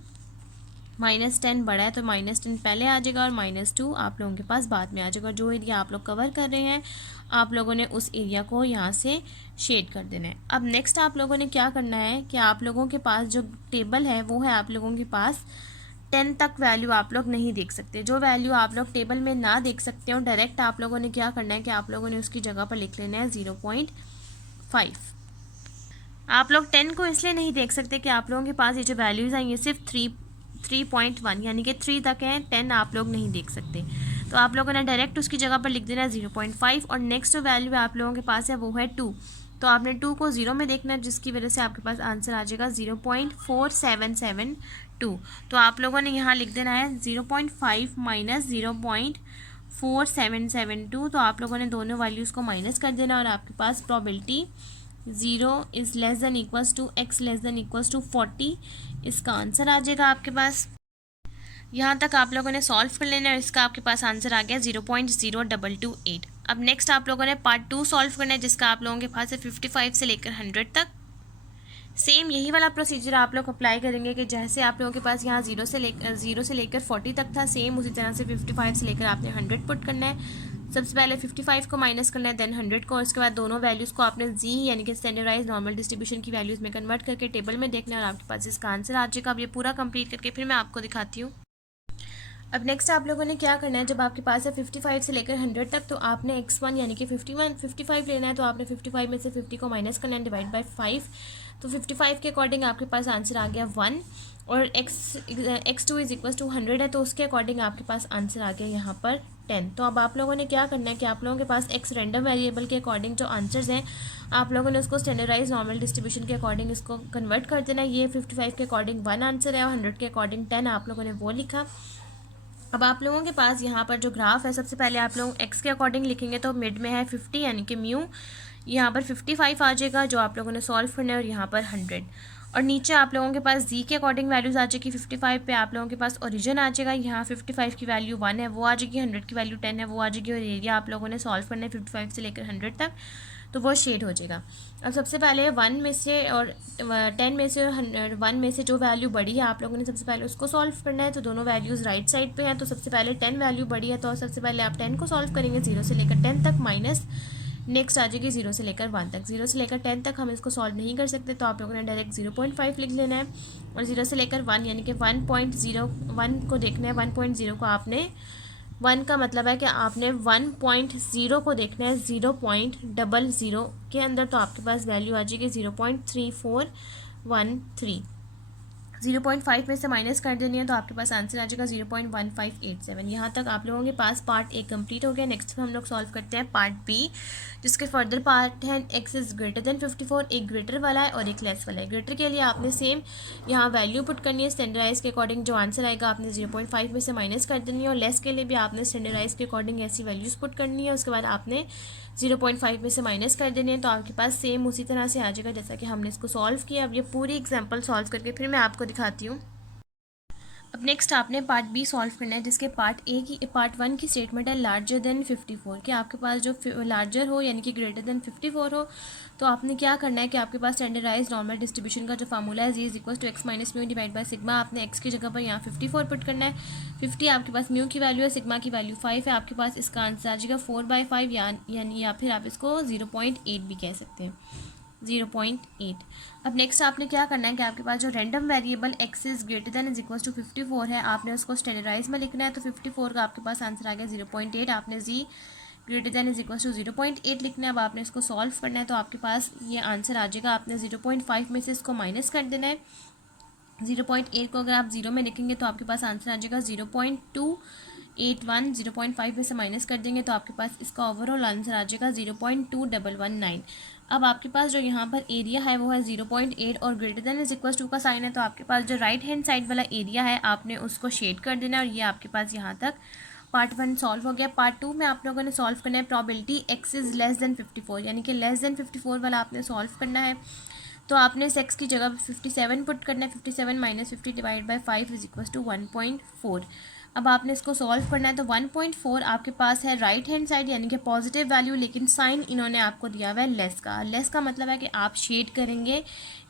-10 बड़ा है तो -10 पहले आ जाएगा और -2 आप लोगों के पास बाद में आ जाएगा। जो एरिया आप लोग कवर कर रहे हैं आप लोगों ने उस एरिया को यहाँ से शेड कर देना है। अब नेक्स्ट आप लोगों ने क्या करना है कि आप लोगों के पास जो टेबल है वो है आप लोगों के पास 10 तक वैल्यू आप लोग नहीं देख सकते। जो वैल्यू आप लोग टेबल में ना देख सकते हो डायरेक्ट आप लोगों ने क्या करना है कि आप लोगों ने उसकी जगह पर लिख लेना है 0.5। आप लोग 10 को इसलिए नहीं देख सकते कि आप लोगों के पास ये जो वैल्यूज़ हैं ये सिर्फ 3.1 यानी कि 3 तक है, 10 आप लोग नहीं देख सकते। तो आप लोगों ने डायरेक्ट उसकी जगह पर लिख देना है 0.5। और नेक्स्ट जो वैल्यू आप लोगों के पास है वो है 2, तो आपने 2 को 0 में देखना है जिसकी वजह से आपके पास आंसर आ जाएगा 0.4772। तो आप लोगों ने यहाँ लिख देना है 0.5 माइनस 0.4772। तो आप लोगों ने दोनों वैल्यूज़ को माइनस कर देना और आपके पास probability 0 is less than equals to x less than equals to 40 इसका आंसर आ जाएगा आपके पास। यहाँ तक आप लोगों ने सॉल्व कर लेना है, इसका आपके पास आंसर आ गया 0.0228। अब नेक्स्ट आप लोगों ने पार्ट 2 सॉल्व करना है, जिसका आप लोगों के पास है 55 से लेकर 100 तक। सेम यही वाला प्रोसीजर आप लोग अप्लाई करेंगे कि जैसे आप लोगों के पास यहाँ 0 से लेकर 40 तक था, सेम उसी तरह से 55 से लेकर आपने 100 पुट करना है। सबसे पहले 55 को माइनस करना है, देन 100 को, और उसके बाद दोनों वैल्यूज़ को आपने जी यानी कि स्टैंडर्डाइज नॉर्मल डिस्ट्रीब्यूशन की वैल्यूज़ में कन्वर्ट करके टेबल में देखना है, और आपके पास इसका आंसर आ जाएगा। अब ये पूरा कंप्लीट करके फिर मैं आपको दिखाती हूँ। अब नेक्स्ट आप लोगों ने क्या करना है, जब आपके पास है 55 से लेकर 100 तक, तो आपने x1 यानी कि 55 लेना है, तो आपने 55 में से 50 को माइनस करना है, डिवाइड बाय 5। तो 55 के अकॉर्डिंग आपके पास आंसर आ गया 1, और x2 इज इक्वल टू 100 है, तो उसके अकॉर्डिंग आपके पास आंसर आ गया यहाँ पर 10। तो अब आप लोगों ने क्या करना है कि आप लोगों के पास x रैंडम वेरिएबल के अकॉर्डिंग जो आंसर्स हैं, आप लोगों ने उसको स्टैंडर्डाइज नॉर्मल डिस्ट्रीब्यूशन के अकॉर्डिंग इसको कन्वर्ट कर देना है। ये 55 के अकॉर्डिंग 1 आंसर है, और 100 के अकॉर्डिंग 10 आप लोगों ने वो लिखा। अब आप लोगों के पास यहाँ पर जो ग्राफ है, सबसे पहले आप लोग x के अकॉर्डिंग लिखेंगे, तो मिड में है 50 यानी कि म्यू, यहाँ पर 55 आ जाएगा जो आप लोगों ने सॉल्व करना है, और यहाँ पर 100, और नीचे आप लोगों के पास z के अकॉर्डिंग वैल्यूज़ आ जाएगी। 55 पे आप लोगों के पास ओरिजिन आ जाएगा, यहाँ 55 की वैल्यू 1 है वो आ जाएगी, 100 की वैल्यू 10 है वो आ जाएगी, और एरिया आप लोगों ने सॉल्व करना है 55 से लेकर 100 तक, तो वो शेड हो जाएगा। अब सबसे पहले 1 में से और 10 में से और 1 में से जो वैल्यू बड़ी है, आप लोगों ने सबसे पहले उसको सॉल्व करना है। तो दोनों वैल्यूज़ राइट साइड पे हैं, तो सबसे पहले 10 वैल्यू बड़ी है, तो सबसे पहले आप 10 को सॉल्व करेंगे 0 से लेकर 10 तक, माइनस नेक्स्ट आ जाएगी 0 से लेकर 1 तक। 0 से लेकर 10 तक हम इसको सॉल्व नहीं कर सकते, तो आप लोगों ने डायरेक्ट 0.5 लिख लेना है, और 0 से लेकर 1 यानी कि 1.01 को देखना है। 1.0 को आपने 1 का मतलब है कि आपने 1.0 को देखना है 0.00 के अंदर, तो आपके पास वैल्यू आ जाएगी 0.3413। 0.5 में से माइनस कर देनी है, तो आपके पास आंसर आ जाएगा 0.1587। यहाँ तक आप लोगों के पास पार्ट ए कंप्लीट हो गया। नेक्स्ट हम लोग सॉल्व करते हैं पार्ट बी, जिसके फर्दर पार्ट है x इज़ ग्रेटर देन 54, एक ग्रेटर वाला है और एक लेस वाला है। ग्रेटर के लिए आपने सेम यहाँ वैल्यू पुट करनी है, स्टैंडर्डाइज के अकॉर्डिंग जो आंसर आएगा आपने 0.5 में से माइनस कर देनी है, और लेस के लिए भी आपने स्टैंडर्डाइज के अकॉर्डिंग ऐसी वैल्यूज़ पुट करनी है, उसके बाद आपने 0.5 में से माइनस कर देनी है, तो आपके पास सेम उसी तरह से आ जाएगा जैसा कि हमने इसको सॉल्व किया। अब ये पूरी एग्जांपल सॉल्व करके फिर मैं आपको दिखाती हूँ। अब नेक्स्ट आपने पार्ट बी सॉल्व करना है, जिसके पार्ट 1 की स्टेटमेंट है लार्जर देन 54, कि आपके पास जो लार्जर हो यानी कि ग्रेटर देन 54 हो, तो आपने क्या करना है कि आपके पास स्टैंडर्डाइज नॉर्मल डिस्ट्रीब्यूशन का जो फार्मूला है z is equal to x minus mu divide by sigma, आपने एक्स की जगह पर यहाँ 54 पुट करना है। 50 आपके पास म्यू की वैल्यू है, सिग्मा की वैल्यू 5 है, आपके पास इसका आंसर आ जाएगा 4/5, यानी या फिर आप इसको 0.8 भी कह सकते हैं, 0.8। अब नेक्स्ट आपने क्या करना है कि आपके पास जो random variable x is greater than is equal to 54 है, आपने उसको स्टैंडर्डाइज में लिखना है। तो 54 का आपके पास आंसर आ गया 0.8, आपने z greater than is equal to 0.8 लिखना है। अब आपने इसको सॉल्व करना है, तो आपके पास ये आंसर आ जाएगा। आपने 0.5 में से इसको माइनस कर देना है। 0.8 को अगर आप 0 में लिखेंगे तो आपके पास आंसर आ जाएगा 0.281। 0.5 में से माइनस कर देंगे तो आपके पास इसका ओवरऑल आंसर आ जाएगा 0.2119। अब आपके पास जो यहाँ पर एरिया है वो है 0.8 और greater than is equal to का साइन है, तो आपके पास जो राइट हैंड साइड वाला एरिया है आपने उसको शेड कर देना है। और ये आपके पास यहाँ तक पार्ट 1 सॉल्व हो गया। पार्ट 2 में आप लोगों ने सॉल्व करना है probability x is less then 54, यानी कि लेस देन 54 वाला आपने सॉल्व करना है। तो आपने सेक्स की जगह 57 पुट करना है। 57 minus 50 divide by 5 is equal to 1.4। अब आपने इसको सॉल्व करना है, तो 1.4 आपके पास है राइट हैंड साइड यानी कि पॉजिटिव वैल्यू, लेकिन साइन इन्होंने आपको दिया हुआ है लेस का। लेस का मतलब है कि आप शेड करेंगे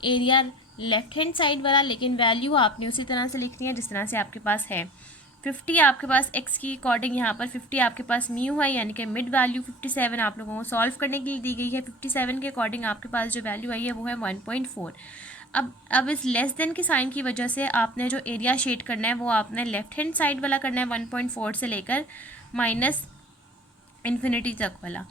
एरिया लेफ्ट हैंड साइड वाला, लेकिन वैल्यू आपने उसी तरह से लिखनी है जिस तरह से आपके पास है। 50 आपके पास x की अकॉर्डिंग यहाँ पर 50 आपके पास म्यू है, यानी कि मिड वैल्यू 57 आप लोगों को सॉल्व करने के लिए दी गई है। 57 के अकॉर्डिंग आपके पास जो वैल्यू आई है वो है 1.4। अब इस लेस देन की साइन की वजह से आपने जो एरिया शेड करना है वो आपने लेफ्ट हैंड साइड वाला करना है 1.4 से लेकर माइनस इन्फिनिटी तक वाला,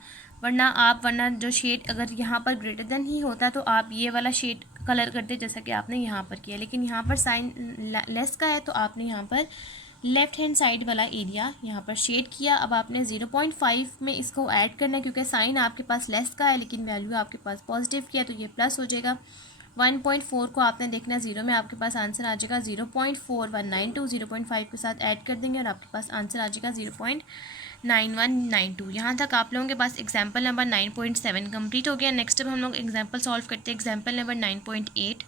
वरना जो शेड अगर यहाँ पर ग्रेटर देन ही होता तो आप ये वाला शेड कलर करते जैसा कि आपने यहाँ पर किया, लेकिन यहाँ पर साइन लेस का है तो आपने यहाँ पर लेफ्ट हैंड साइड वाला एरिया यहाँ पर शेड किया। अब आपने 0.5 में इसको ऐड करना है क्योंकि साइन आपके पास लेस का है लेकिन वैल्यू आपके पास पॉजिटिव किया, तो ये प्लस हो जाएगा। 1.4 को आपने देखना 0 में, आपके पास आंसर आ जाएगा 0.4192। 0.5 के साथ ऐड कर देंगे और आपके पास आंसर आ जाएगा 0.9192। यहाँ तक आप लोगों के पास एग्जाम्पल नंबर 9.7 कंप्लीट हो गया। नेक्स्ट अब हम लोग एग्जाम्पल सॉल्व करते हैं, एग्जाम्पल नंबर 9.8।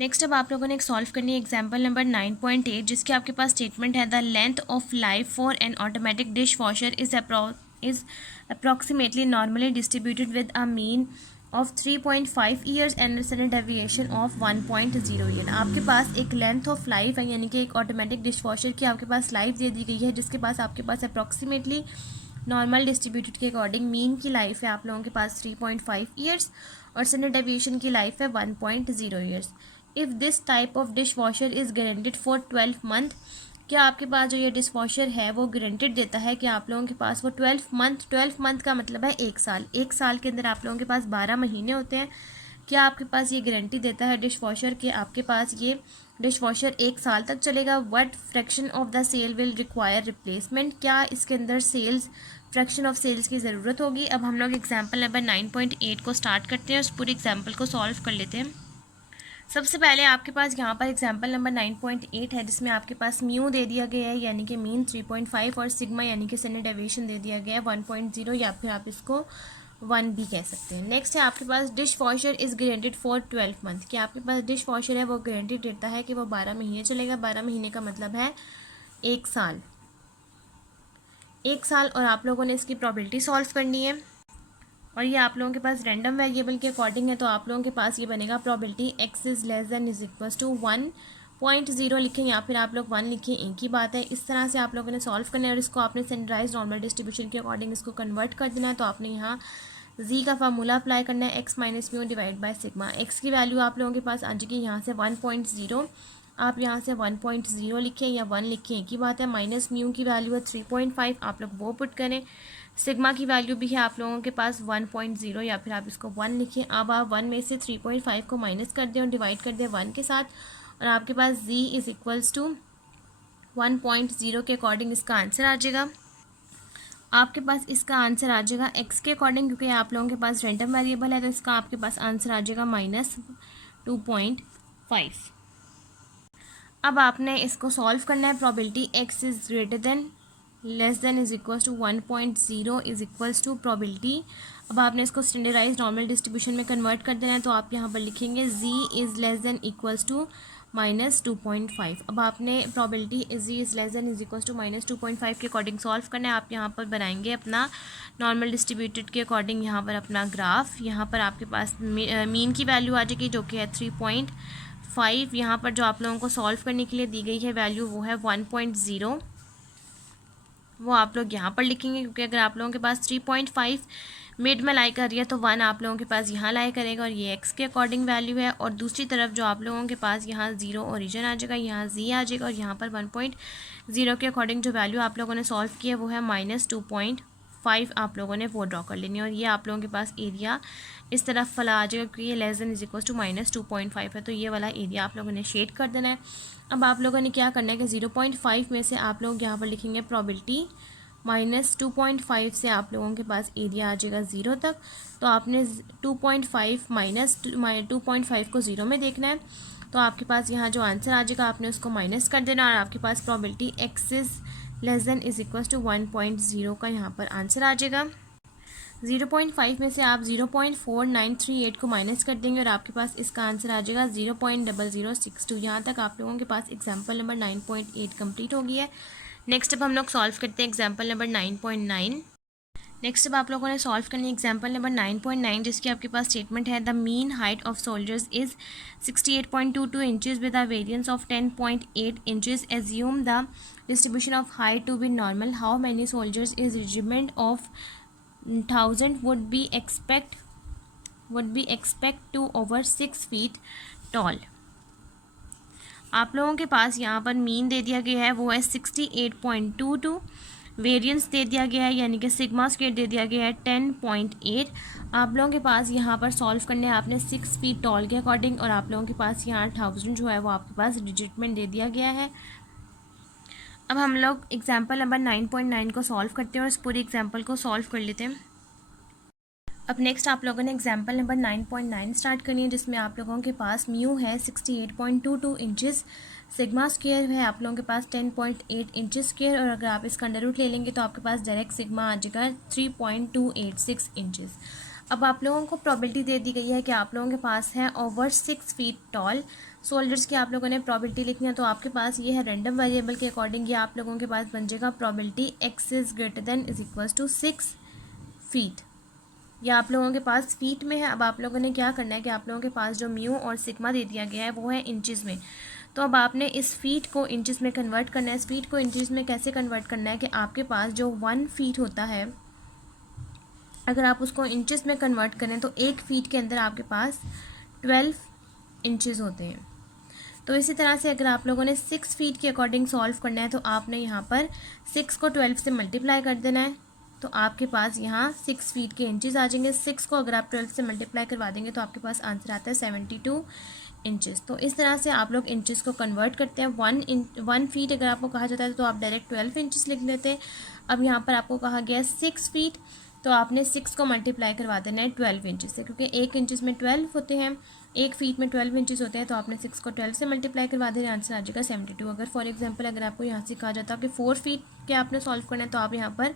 नेक्स्ट अब आप लोगों ने एक सॉल्व करनी है एग्जाम्पल नंबर 9.8, जिसके आपके पास स्टेटमेंट है the length of life for an automatic dish washer is approximately normally distributed with a mean of 3.5 years and standard deviation of 1.0 year. आपके पास एक लेंथ ऑफ लाइफ है, यानी कि एक ऑटोमेटिक डिश वॉशर की आपके पास लाइफ दे दी गई है, जिसके पास आपके पास अप्रॉक्सीमेटली नॉर्मल डिस्ट्रीब्यूटेड के अकॉर्डिंग मीन की लाइफ है आप लोगों के पास 3.5 ईयर्स और स्टैंडर्ड डेविएशन की लाइफ है 1.0 years. If this type of dish washer is guaranteed for 12 month, क्या आपके पास जो ये डिश वॉशर है वो गारंटेड देता है कि आप लोगों के पास वो 12 मंथ का मतलब है 1 साल, 1 साल के अंदर आप लोगों के पास 12 महीने होते हैं। क्या आपके पास ये गारंटी देता है डिश वॉशर कि आपके पास ये डिश वॉशर 1 साल तक चलेगा। What fraction of the cell will require replacement, क्या इसके अंदर सेल्स फ्रैक्शन ऑफ सेल्स की ज़रूरत होगी। अब हम लोग एग्जाम्पल नंबर 9.8 को स्टार्ट करते हैं, उस पूरे एग्जाम्पल को सॉल्व कर लेते हैं। सबसे पहले आपके पास यहाँ पर एग्जाम्पल नंबर 9.8 है, जिसमें आपके पास म्यू दे दिया गया है यानी कि मीन 3.5 और सिग्मा यानी कि स्टैंडर्ड डेविएशन दे दिया गया है 1.0, या फिर आप इसको 1 भी कह सकते हैं। नेक्स्ट है आपके पास dishwasher is guaranteed for 12 month, कि आपके पास डिश वॉशर है वो गारंटेड देता है कि वो 12 महीने चलेगा। 12 महीने का मतलब है 1 साल, 1 साल। और आप लोगों ने इसकी प्रोबेबिलिटी सॉल्व करनी है, और ये आप लोगों के पास रैंडम वेरिएबल के अकॉर्डिंग है, तो आप लोगों के पास ये बनेगा probability x is less than is equals to 1.0 लिखें या फिर आप लोग 1 लिखें, एक ही बात है। इस तरह से आप लोगों ने सॉल्व करना है और इसको आपने स्टैंडर्डाइज्ड नॉर्मल डिस्ट्रीब्यूशन के अकॉर्डिंग इसको कन्वर्ट कर देना है। तो आपने यहाँ z का फार्मूला अप्लाई करना है, x minus mu divide by sigma. x की वैल्यू आप लोगों के पास आ जाएगी यहाँ से 1.0, आप यहाँ से 1.0 लिखें या 1 लिखें, एक ही बात है। माइनस म्यू की वैल्यू है 3.5, आप लोग वो पुट करें। सिग्मा की वैल्यू भी है आप लोगों के पास 1.0, या फिर आप इसको 1 लिखें। अब आप 1 में से 3.5 को माइनस कर दें और डिवाइड कर दें 1 के साथ, और आपके पास z इज़ इक्वल्स टू 1.0 के अकॉर्डिंग इसका आंसर आ जाएगा। आपके पास इसका आंसर आ जाएगा x के अकॉर्डिंग, क्योंकि आप लोगों के पास रैंडम वेरिएबल है, तो इसका आपके पास आंसर आ जाएगा -2.5। अब आपने इसको सॉल्व करना है। Probability x is greater than less than is equals to 1.0 is equals to probability. अब आपने इसको स्टैंडर्डाइज्ड नॉर्मल डिस्ट्रीब्यूशन में कन्वर्ट कर देना है, तो आप यहाँ पर लिखेंगे z is less than equals to -2.5। अब आपने probability z is less than is equals to -2.5 के अकॉर्डिंग सॉल्व करना है। आप यहाँ पर बनाएंगे अपना नॉर्मल डिस्ट्रीब्यूटेड के अकॉर्डिंग यहाँ पर अपना ग्राफ। यहाँ पर आपके पास मीन की वैल्यू आ जाएगी जो कि है 3.5। यहाँ पर जो आप लोगों को सॉल्व करने के लिए दी गई है वैल्यू वो है 1.0, वो आप लोग यहाँ पर लिखेंगे, क्योंकि अगर आप लोगों के पास 3.5 मिड में लाई कर रही है तो 1 आप लोगों के पास यहाँ लाई करेगा, और ये x के अकॉर्डिंग वैल्यू है। और दूसरी तरफ जो आप लोगों के पास यहाँ 0 ओरिजिन आ जाएगा, यहाँ z आ जाएगा, और यहाँ पर 1.0 के अकॉर्डिंग जो वैल्यू आप लोगों ने सॉल्व की है वो है -2.5 आप लोगों ने वो ड्रॉ कर लेनी है। और ये आप लोगों के पास एरिया इस तरफ वाला आ जाएगा, क्योंकि ये less than is equal to -2.5 है, तो ये वाला एरिया आप लोगों ने शेड कर देना है। अब आप लोगों ने क्या करना है कि 0.5 में से आप लोग यहाँ पर लिखेंगे प्रोबेबिलिटी -2.5 से आप लोगों के पास एरिया आ जाएगा 0 तक। तो आपने 2.5 माइनस 2.5 को 0 में देखना है, तो आपके पास यहाँ जो आंसर आ जाएगा आपने उसको माइनस कर देना, और आपके पास probability x is less than is equal to 1.0 का यहाँ पर आंसर आ जाएगा। 0.5 में से आप 0.4938 को माइनस कर देंगे और आपके पास इसका आंसर आ जाएगा 0.0062। यहाँ तक आप लोगों के पास एग्जाम्पल नंबर 9.8 कंप्लीट हो गया है। नेक्स्ट अब हम लोग सॉल्व करते हैं एग्जाम्पल नंबर 9.9। नेक्स्ट अब आप लोगों ने सॉल्व करनी है एग्जाम्पल नंबर 9.9, जिसकी आपके पास स्टेटमेंट है the mean height of soldiers is 68.22 inches with a variance of 10.8 inches. Assume the distribution of height to be normal. How many soldiers is regiment of 1000 would be expect to over 6 feet tall। आप लोगों के पास यहाँ पर मीन दे दिया गया है वो है 68.22, वेरिएंस दे दिया गया है यानी कि सिग्मा स्क्वायर दे दिया गया है 10.8। आप लोगों के पास यहाँ पर सॉल्व करने हैं आपने 6 फीट टॉल के अकॉर्डिंग, और आप लोगों के पास यहाँ 1000 जो है वो आपके पास डिजिटमेंट दे दिया गया है। अब हम लोग एग्जाम्पल नंबर 9.9 को सॉल्व करते हैं और इस पूरी एग्जाम्पल को सॉल्व कर लेते हैं। अब नेक्स्ट आप लोगों ने एग्जाम्पल नंबर 9.9 स्टार्ट करनी है, जिसमें आप लोगों के पास म्यू है 68.22 इंचेस, सिग्मा स्क्वायर है आप लोगों के पास 10.8 इंचेस स्क्वायर, और अगर आप इसका अंडर रूट ले लेंगे तो आपके पास डायरेक्ट सिग्मा आ जाएगा 3.286 इंचेस। अब आप लोगों को प्रोबेबिलिटी दे दी गई है कि आप लोगों के पास है ओवर 6 फीट टॉल सोल्जर्स की आप लोगों ने प्रोबेबिलिटी लिखनी है। तो आपके पास ये है रैंडम वेरिएबल के अकॉर्डिंग ये आप लोगों के पास बन जाएगा probability x is greater than is equals to 6 feet. या आप लोगों के पास फीट में है। अब आप लोगों ने क्या करना है कि आप लोगों के पास जो म्यू और सिग्मा दे दिया गया है वो है इंचज़ में। तो अब आपने इस फीट को इंचज़ में कन्वर्ट करना है। इस फीट को इंचज़ में कैसे कन्वर्ट करना है कि आपके पास जो 1 फीट होता है अगर आप उसको इंचज़ में कन्वर्ट करें तो 1 फीट के अंदर आपके पास 12 इंचज़ होते हैं। तो इसी तरह से अगर आप लोगों ने 6 फीट के अकॉर्डिंग सॉल्व करना है तो आपने यहाँ पर 6 को 12 से मल्टीप्लाई कर देना है। तो आपके पास यहाँ 6 फीट के इंचज़ आ जाएंगे। 6 को अगर आप 12 से मल्टीप्लाई करवा देंगे तो आपके पास आंसर आता है 72 इंचज़। तो इस तरह से आप लोग इंचज़ को कन्वर्ट करते हैं। 1 फीट अगर आपको कहा जाता है तो आप डायरेक्ट 12 इंचज़ लिख लेते हैं। अब यहाँ पर आपको कहा गया 6 फीट, तो आपने 6 को मल्टीप्लाई करवा देना है 12 इंचज़ से, क्योंकि 1 इंचज़ में 12 होते हैं, 1 फीट में 12 इंचज़ होते हैं। तो आपने 6 को 12 से मल्टीप्लाई करवा देना, आंसर आ जाएगा 72। अगर फॉर एग्जांपल अगर आपको यहाँ से कहा जाता है कि 4 फीट के आपने सॉल्व करना है तो आप यहाँ पर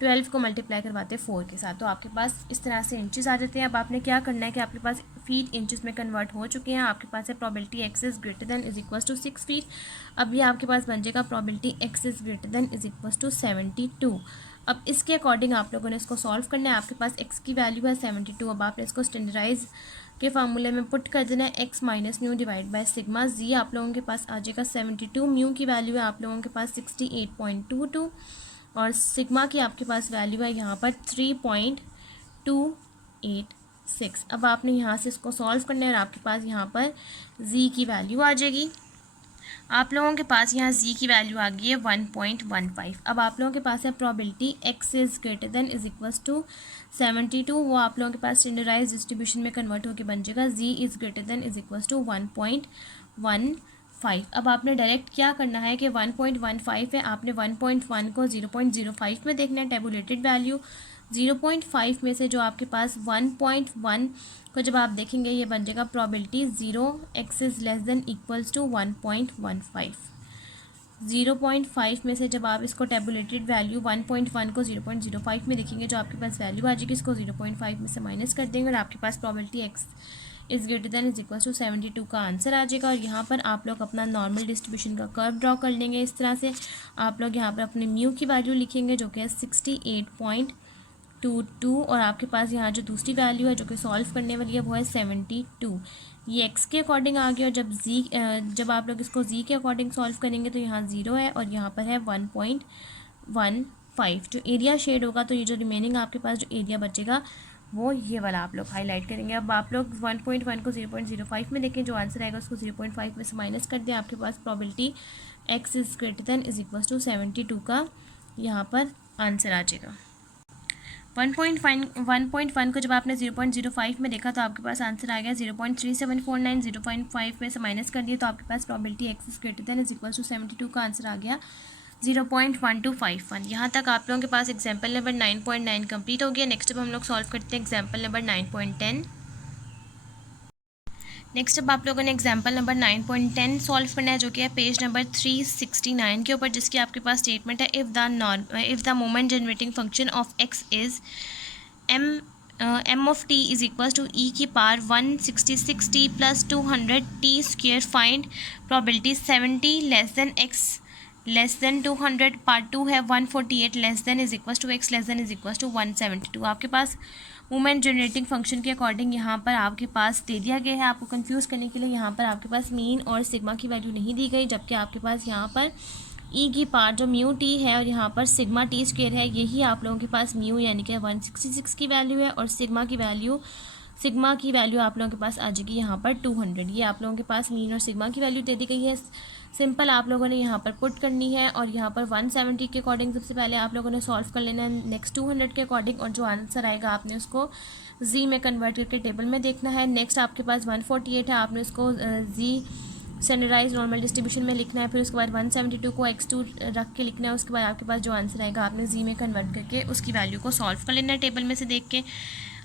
12 को मल्टीप्लाई करवाते हैं 4 के साथ। तो आपके पास इस तरह से इंचज़ आ जाते हैं। अब आपने क्या करना है कि आपके पास फीट इंचज़ में कन्वर्ट हो चुके हैं। आपके पास है probability x is greater than is equals to 6 feet. अब ये आपके पास बन जाएगा probability x is greater than is equals to 72। अब इसके अकॉर्डिंग आप लोगों ने इसको सॉल्व करना है। आपके पास x की वैल्यू है 72। अब आपने इसको स्टैंडर्डाइज के फार्मूले में पुट कर देना है x minus mu divide by sigma z. आप लोगों के पास आ जाएगा 72। म्यू की वैल्यू है आप लोगों के पास 68.22 और सिग्मा की आपके पास वैल्यू है यहाँ पर 3.286। अब आपने यहाँ से इसको सॉल्व करना है और आपके पास यहाँ पर z की वैल्यू आ जाएगी। आप लोगों के पास यहाँ z की वैल्यू आ गई है 1.15। अब आप लोगों के पास है probability x is greater than is equals to 72। वो आप लोगों के पास स्टैंडर्डाइज डिस्ट्रीब्यूशन में कन्वर्ट होकर बन जाएगा z is greater than is equals to 1.15। अब आपने डायरेक्ट क्या करना है कि 1.15 है, आपने 1.1 को 0.05 में देखना है टेबुलेटेड वैल्यू। 0.5 में से जो आपके पास 1.1 को जब आप देखेंगे ये बन जाएगा probability 0x is less than equals to 1.15। 0.5 में से जब आप इसको टेबुलेटेड वैल्यू 1.1 को 0.05 में देखेंगे जो आपके पास वैल्यू आ जाएगी, इसको 0.5 में से माइनस कर देंगे और आपके पास probability x is greater than is equal to 72 का आंसर आ जाएगा। और यहाँ पर आप लोग अपना नॉर्मल डिस्ट्रीब्यूशन का कर्व ड्रॉ कर लेंगे। इस तरह से आप लोग यहाँ पर अपने म्यू की वैल्यू लिखेंगे जो कि है 68.22 और आपके पास यहाँ जो दूसरी वैल्यू है जो कि सॉल्व करने वाली है वो है 72। ये x के अकॉर्डिंग आ गया और जब आप लोग इसको z के अकॉर्डिंग सॉल्व करेंगे तो यहाँ 0 है और यहाँ पर है 1.15। जो एरिया शेड होगा तो ये जो रिमेनिंग आपके पास जो एरिया बचेगा वो ये वाला आप लोग हाईलाइट करेंगे। अब आप लोग 1.1 को 0.05 में देखें, जो आंसर आएगा उसको 0.5 में से माइनस कर दें। आपके पास probability x is greater than is equals to 72 का यहाँ पर आंसर आ जाएगा। 1.1 को जब आपने 0.05 में देखा तो आपके पास आंसर आ गया 0.3749। 0.5 में से माइनस कर दिए तो आपके पास probability x is greater than is equals to 72 का आंसर आ गया 0.1251। यहाँ तक आप लोगों के पास एग्जाम्पल नंबर 9.9 कंप्लीट हो गया। नेक्स्ट अब हम लोग सॉल्व करते हैं एग्जाम्पल नंबर 9.10। नेक्स्ट अब आप लोगों ने एग्जाम्पल नंबर 9.10 सॉल्व करना है जो कि है पेज नंबर 369 के ऊपर, जिसकी आपके पास स्टेटमेंट है if the moment generating function of x is m of t is equal to e की power 166t plus 200t square find probability 70 less than x less than 200। Part 2 है 148 less than is equal to x less than is equal to 172। आपके पास मोमेंट जनरेटिंग फंक्शन के अकॉर्डिंग यहाँ पर आपके पास दे दिया गया है। आपको कंफ्यूज करने के लिए यहाँ पर आपके पास मीन और सिग्मा की वैल्यू नहीं दी गई, जबकि आपके पास यहाँ पर ई की पावर जो म्यू टी है और यहाँ पर सिग्मा टी स्क्वेयर है, यही आप लोगों के पास म्यू यानी कि 166 की वैल्यू है और सिग्मा की वैल्यू आप लोगों के पास आ जाएगी यहाँ पर 200। ये आप लोगों के पास मीन और सिग्मा की वैल्यू दे दी गई है। सिंपल आप लोगों ने यहाँ पर पुट करनी है और यहाँ पर 170 के अकॉर्डिंग सबसे पहले आप लोगों ने सॉल्व कर लेना है, नेक्स्ट 200 के अकॉर्डिंग, और जो आंसर आएगा आपने उसको जी में कन्वर्ट करके टेबल में देखना है। नेक्स्ट आपके पास 148 है, आपने उसको जी स्टैंडर्डाइज नॉर्मल डिस्ट्रीब्यूशन में लिखना है। फिर उसके बाद 172 को x2 रख के लिखना है। उसके बाद आपके पास जो आंसर आएगा आपने जी में कन्वर्ट करके उसकी वैल्यू को सॉल्व कर लेना है टेबल में से देख के।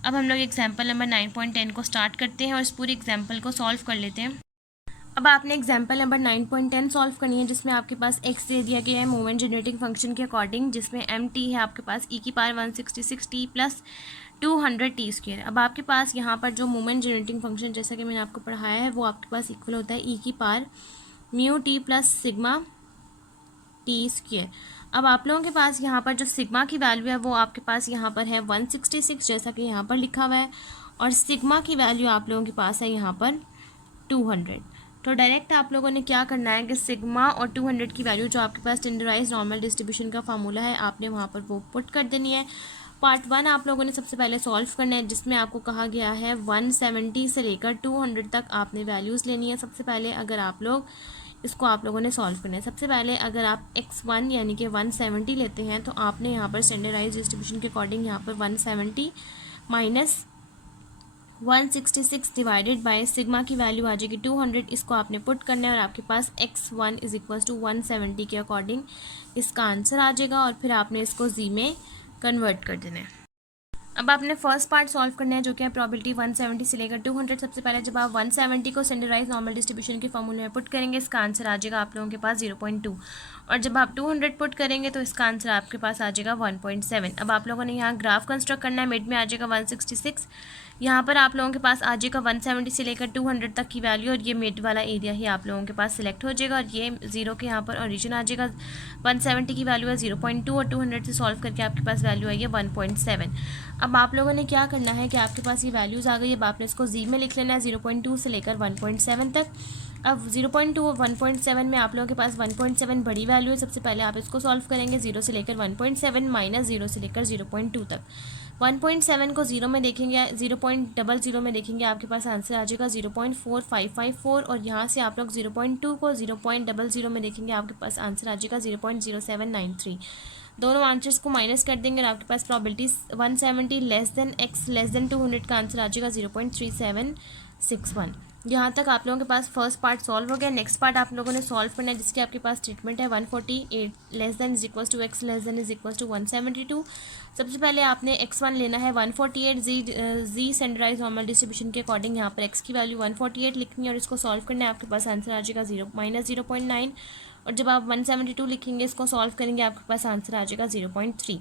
अब हम लोग एग्जाम्पल नंबर 9.10 को स्टार्ट करते हैं और इस पूरी एग्जाम्पल को सॉल्व कर लेते हैं। अब आपने एग्जाम्पल नंबर 9.10 सॉल्व करनी है, जिसमें आपके पास एक्स दे दिया गया है मोमेंट जनरेटिंग फंक्शन के अकॉर्डिंग, जिसमें एम टी है आपके पास ई की power 166 T plus 200 T square. अब आपके पास यहाँ पर जो मोमेंट जनरेटिंग फंक्शन जैसा कि मैंने आपको पढ़ाया है वो आपके पास इक्वल होता है ई की power mu T plus sigma T square. अब आप लोगों के पास यहाँ पर जो सिग्मा की वैल्यू है वो आपके पास यहाँ पर है 166 जैसा कि यहाँ पर लिखा हुआ है, और सिग्मा की वैल्यू आप लोगों के पास है यहाँ पर 200। तो डायरेक्ट आप लोगों ने क्या करना है कि सिग्मा और 200 की वैल्यू जो आपके पास स्टैंडर्डाइज्ड नॉर्मल डिस्ट्रीब्यूशन का फार्मूला है आपने वहाँ पर वो पुट कर देनी है। पार्ट 1 आप लोगों ने सबसे पहले सॉल्व करना है, जिसमें आपको कहा गया है 170 से लेकर 200 तक आपने वैल्यूज़ लेनी है। सबसे पहले अगर आप लोग इसको आप लोगों ने सॉल्व करना है, सबसे पहले अगर आप x1 यानी कि 170 लेते हैं तो आपने यहाँ पर स्टैंडर्डाइज्ड डिस्ट्रीब्यूशन के अकॉर्डिंग यहाँ पर 170 माइनस 166 डिवाइडेड बाय सिग्मा की वैल्यू आ जाएगी 200, इसको आपने पुट करना है और आपके पास x1 इज इक्वल टू 170 के अकॉर्डिंग इसका आंसर आ जाएगा, और फिर आपने इसको जी में कन्वर्ट कर देना है। अब आपने फर्स्ट पार्ट सॉल्व करना है जो कि है प्रोबेबिलिटी 170 से लेकर 200। सबसे पहले जब आप 170 को स्टैंडर्डाइज नॉर्मल डिस्ट्रीब्यूशन के फॉर्मूले में पुट करेंगे इसका आंसर आ जाएगा आप लोगों के पास 0.2, और जब आप 200 पुट करेंगे तो इसका आंसर आपके पास आ जाएगा 1.7। अब आप लोगों ने यहाँ ग्राफ कंस्ट्रक्ट करना है, मिड में आ जाएगा 166, यहाँ पर आप लोगों के पास आ जाएगा 170 से लेकर 200 तक की वैल्यू, और ये मिड वाला एरिया ही आप लोगों के पास सिलेक्ट हो जाएगा, और ये जीरो के यहाँ पर ओरिजिन आ जाएगा। 170 की वैल्यू है 0.2 और 200 से सॉल्व करके आपके पास वैल्यू आई है 1.7। अब आप लोगों ने क्या करना है कि आपके पास ये वैल्यूज़ आ गई, अब आपने इसको जी में लिख लेना है 0.2 से लेकर 1.7 तक। अब 0.2 और 1.7 में आप लोगों के पास 1.7 बड़ी वैल्यू है, सबसे पहले आप इसको सॉल्व करेंगे 0 से लेकर 1.7 माइनस 0 से लेकर 0.2 तक। 1.7 को 0 में देखेंगे 0.00 में देखेंगे आपके पास आंसर आ जाएगा 0.4554, और यहाँ से आप लोग 0.2 को 0.00 में देखेंगे आपके पास आंसर आ जाएगा 0.0793। दोनों आंसर्स को माइनस कर देंगे और आपके पास probability 170 less than x less than 200 का आंसर आ जाएगा 0.3761। यहाँ तक आप लोगों के पास फर्स्ट पार्ट सॉल्व हो गया। नेक्स्ट पार्ट आप लोगों ने सॉल्व करना है जिसकी आपके पास ट्रीटमेंट है 148 less than is equal to x less than is equal to 172। सबसे पहले आपने x1 लेना है 148, जी स्टैंडर्डाइज्ड नॉर्मल डिस्ट्रीब्यूशन के अकॉर्डिंग यहाँ पर x की वैल्यू 148 लिखनी है और इसको सॉल्व करना है, आपके पास आंसर आ जाएगा 0.9, और जब आप 172 लिखेंगे इसको सॉल्व करेंगे आपके पास आंसर आ जाएगा 0.3।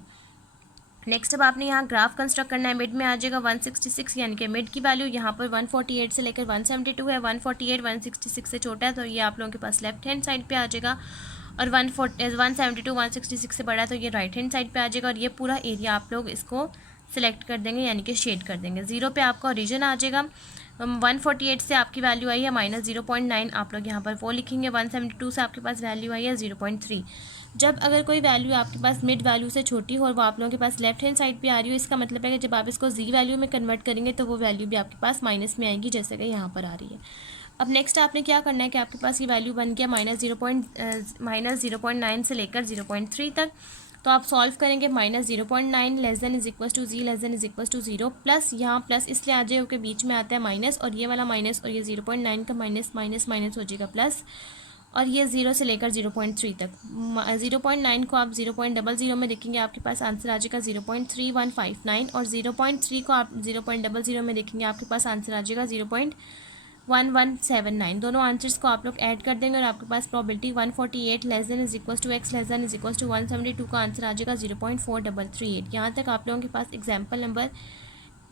नेक्स्ट अब आपने यहाँ ग्राफ कंस्ट्रक्ट करना है, मिड में आ जाएगा 166 यानी कि मिड की वैल्यू यहाँ पर 148 से लेकर 172 है। 148 166 से छोटा है तो ये आप लोगों के पास लेफ्ट हैंड साइड पे आ जाएगा, और 172 166 से बड़ा है तो ये राइट हैंड साइड पे आ जाएगा, और ये पूरा एरिया आप लोग इसको सिलेक्ट कर देंगे यानी कि शेड कर देंगे। 0 पे आपका ओरिजिन आ जाएगा। 148 से आपकी वैल्यू आई है माइनस 0.9, आप लोग यहाँ पर वो लिखेंगे। 172 से आपके पास वैल्यू आई है 0.3। जब अगर कोई वैल्यू आपके पास मिड वैल्यू से छोटी हो और वो आप लोगों के पास लेफ्ट हैंड साइड पे आ रही हो, इसका मतलब है कि जब आप इसको जी वैल्यू में कन्वर्ट करेंगे तो वो वैल्यू भी आपके पास माइनस में आएगी जैसे कि यहाँ पर आ रही है। अब नेक्स्ट आपने क्या करना है कि आपके पास ये वैल्यू बन गया माइनस 0.9 से लेकर 0.3 तक, तो आप सॉल्व करेंगे minus 0.9 less than is equal to z less than is equal to 0, plus यहाँ प्लस इसलिए आ जाए क्योंकि बीच में आता है माइनस, और ये वाला माइनस और ये 0.9 का माइनस माइनस माइनस हो जाएगा प्लस, और ये 0 से लेकर 0.3 तक। 0.9 को आप 0.00 में देखेंगे आपके पास आंसर आ जाएगा 0.3159, और 0.3 को आप 0.00 में देखेंगे आपके पास आंसर आ जाएगा 0.1179। दोनों आंसर्स को आप लोग ऐड कर देंगे और आपके पास probability 148 less than is equal to x less than is equal to 172 का आंसर आ जाएगा 0.4338। यहाँ तक आप लोगों के पास एग्जाम्पल नंबर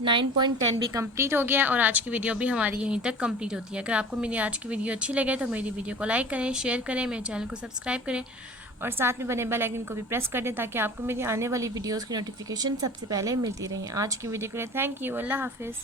9.10 भी कंप्लीट हो गया, और आज की वीडियो भी हमारी यहीं तक कंप्लीट होती है। अगर आपको मेरी आज की वीडियो अच्छी लगे तो मेरी वीडियो को लाइक करें, शेयर करें, मेरे चैनल को सब्सक्राइब करें और साथ में बने बेल आइकन को भी प्रेस कर दें ताकि आपको मेरी आने वाली वीडियोज़ की नोटिफिकेशन सबसे पहले मिलती रहे। आज की वीडियो के लिए थैंक यू। अल्लाह हाफिज़।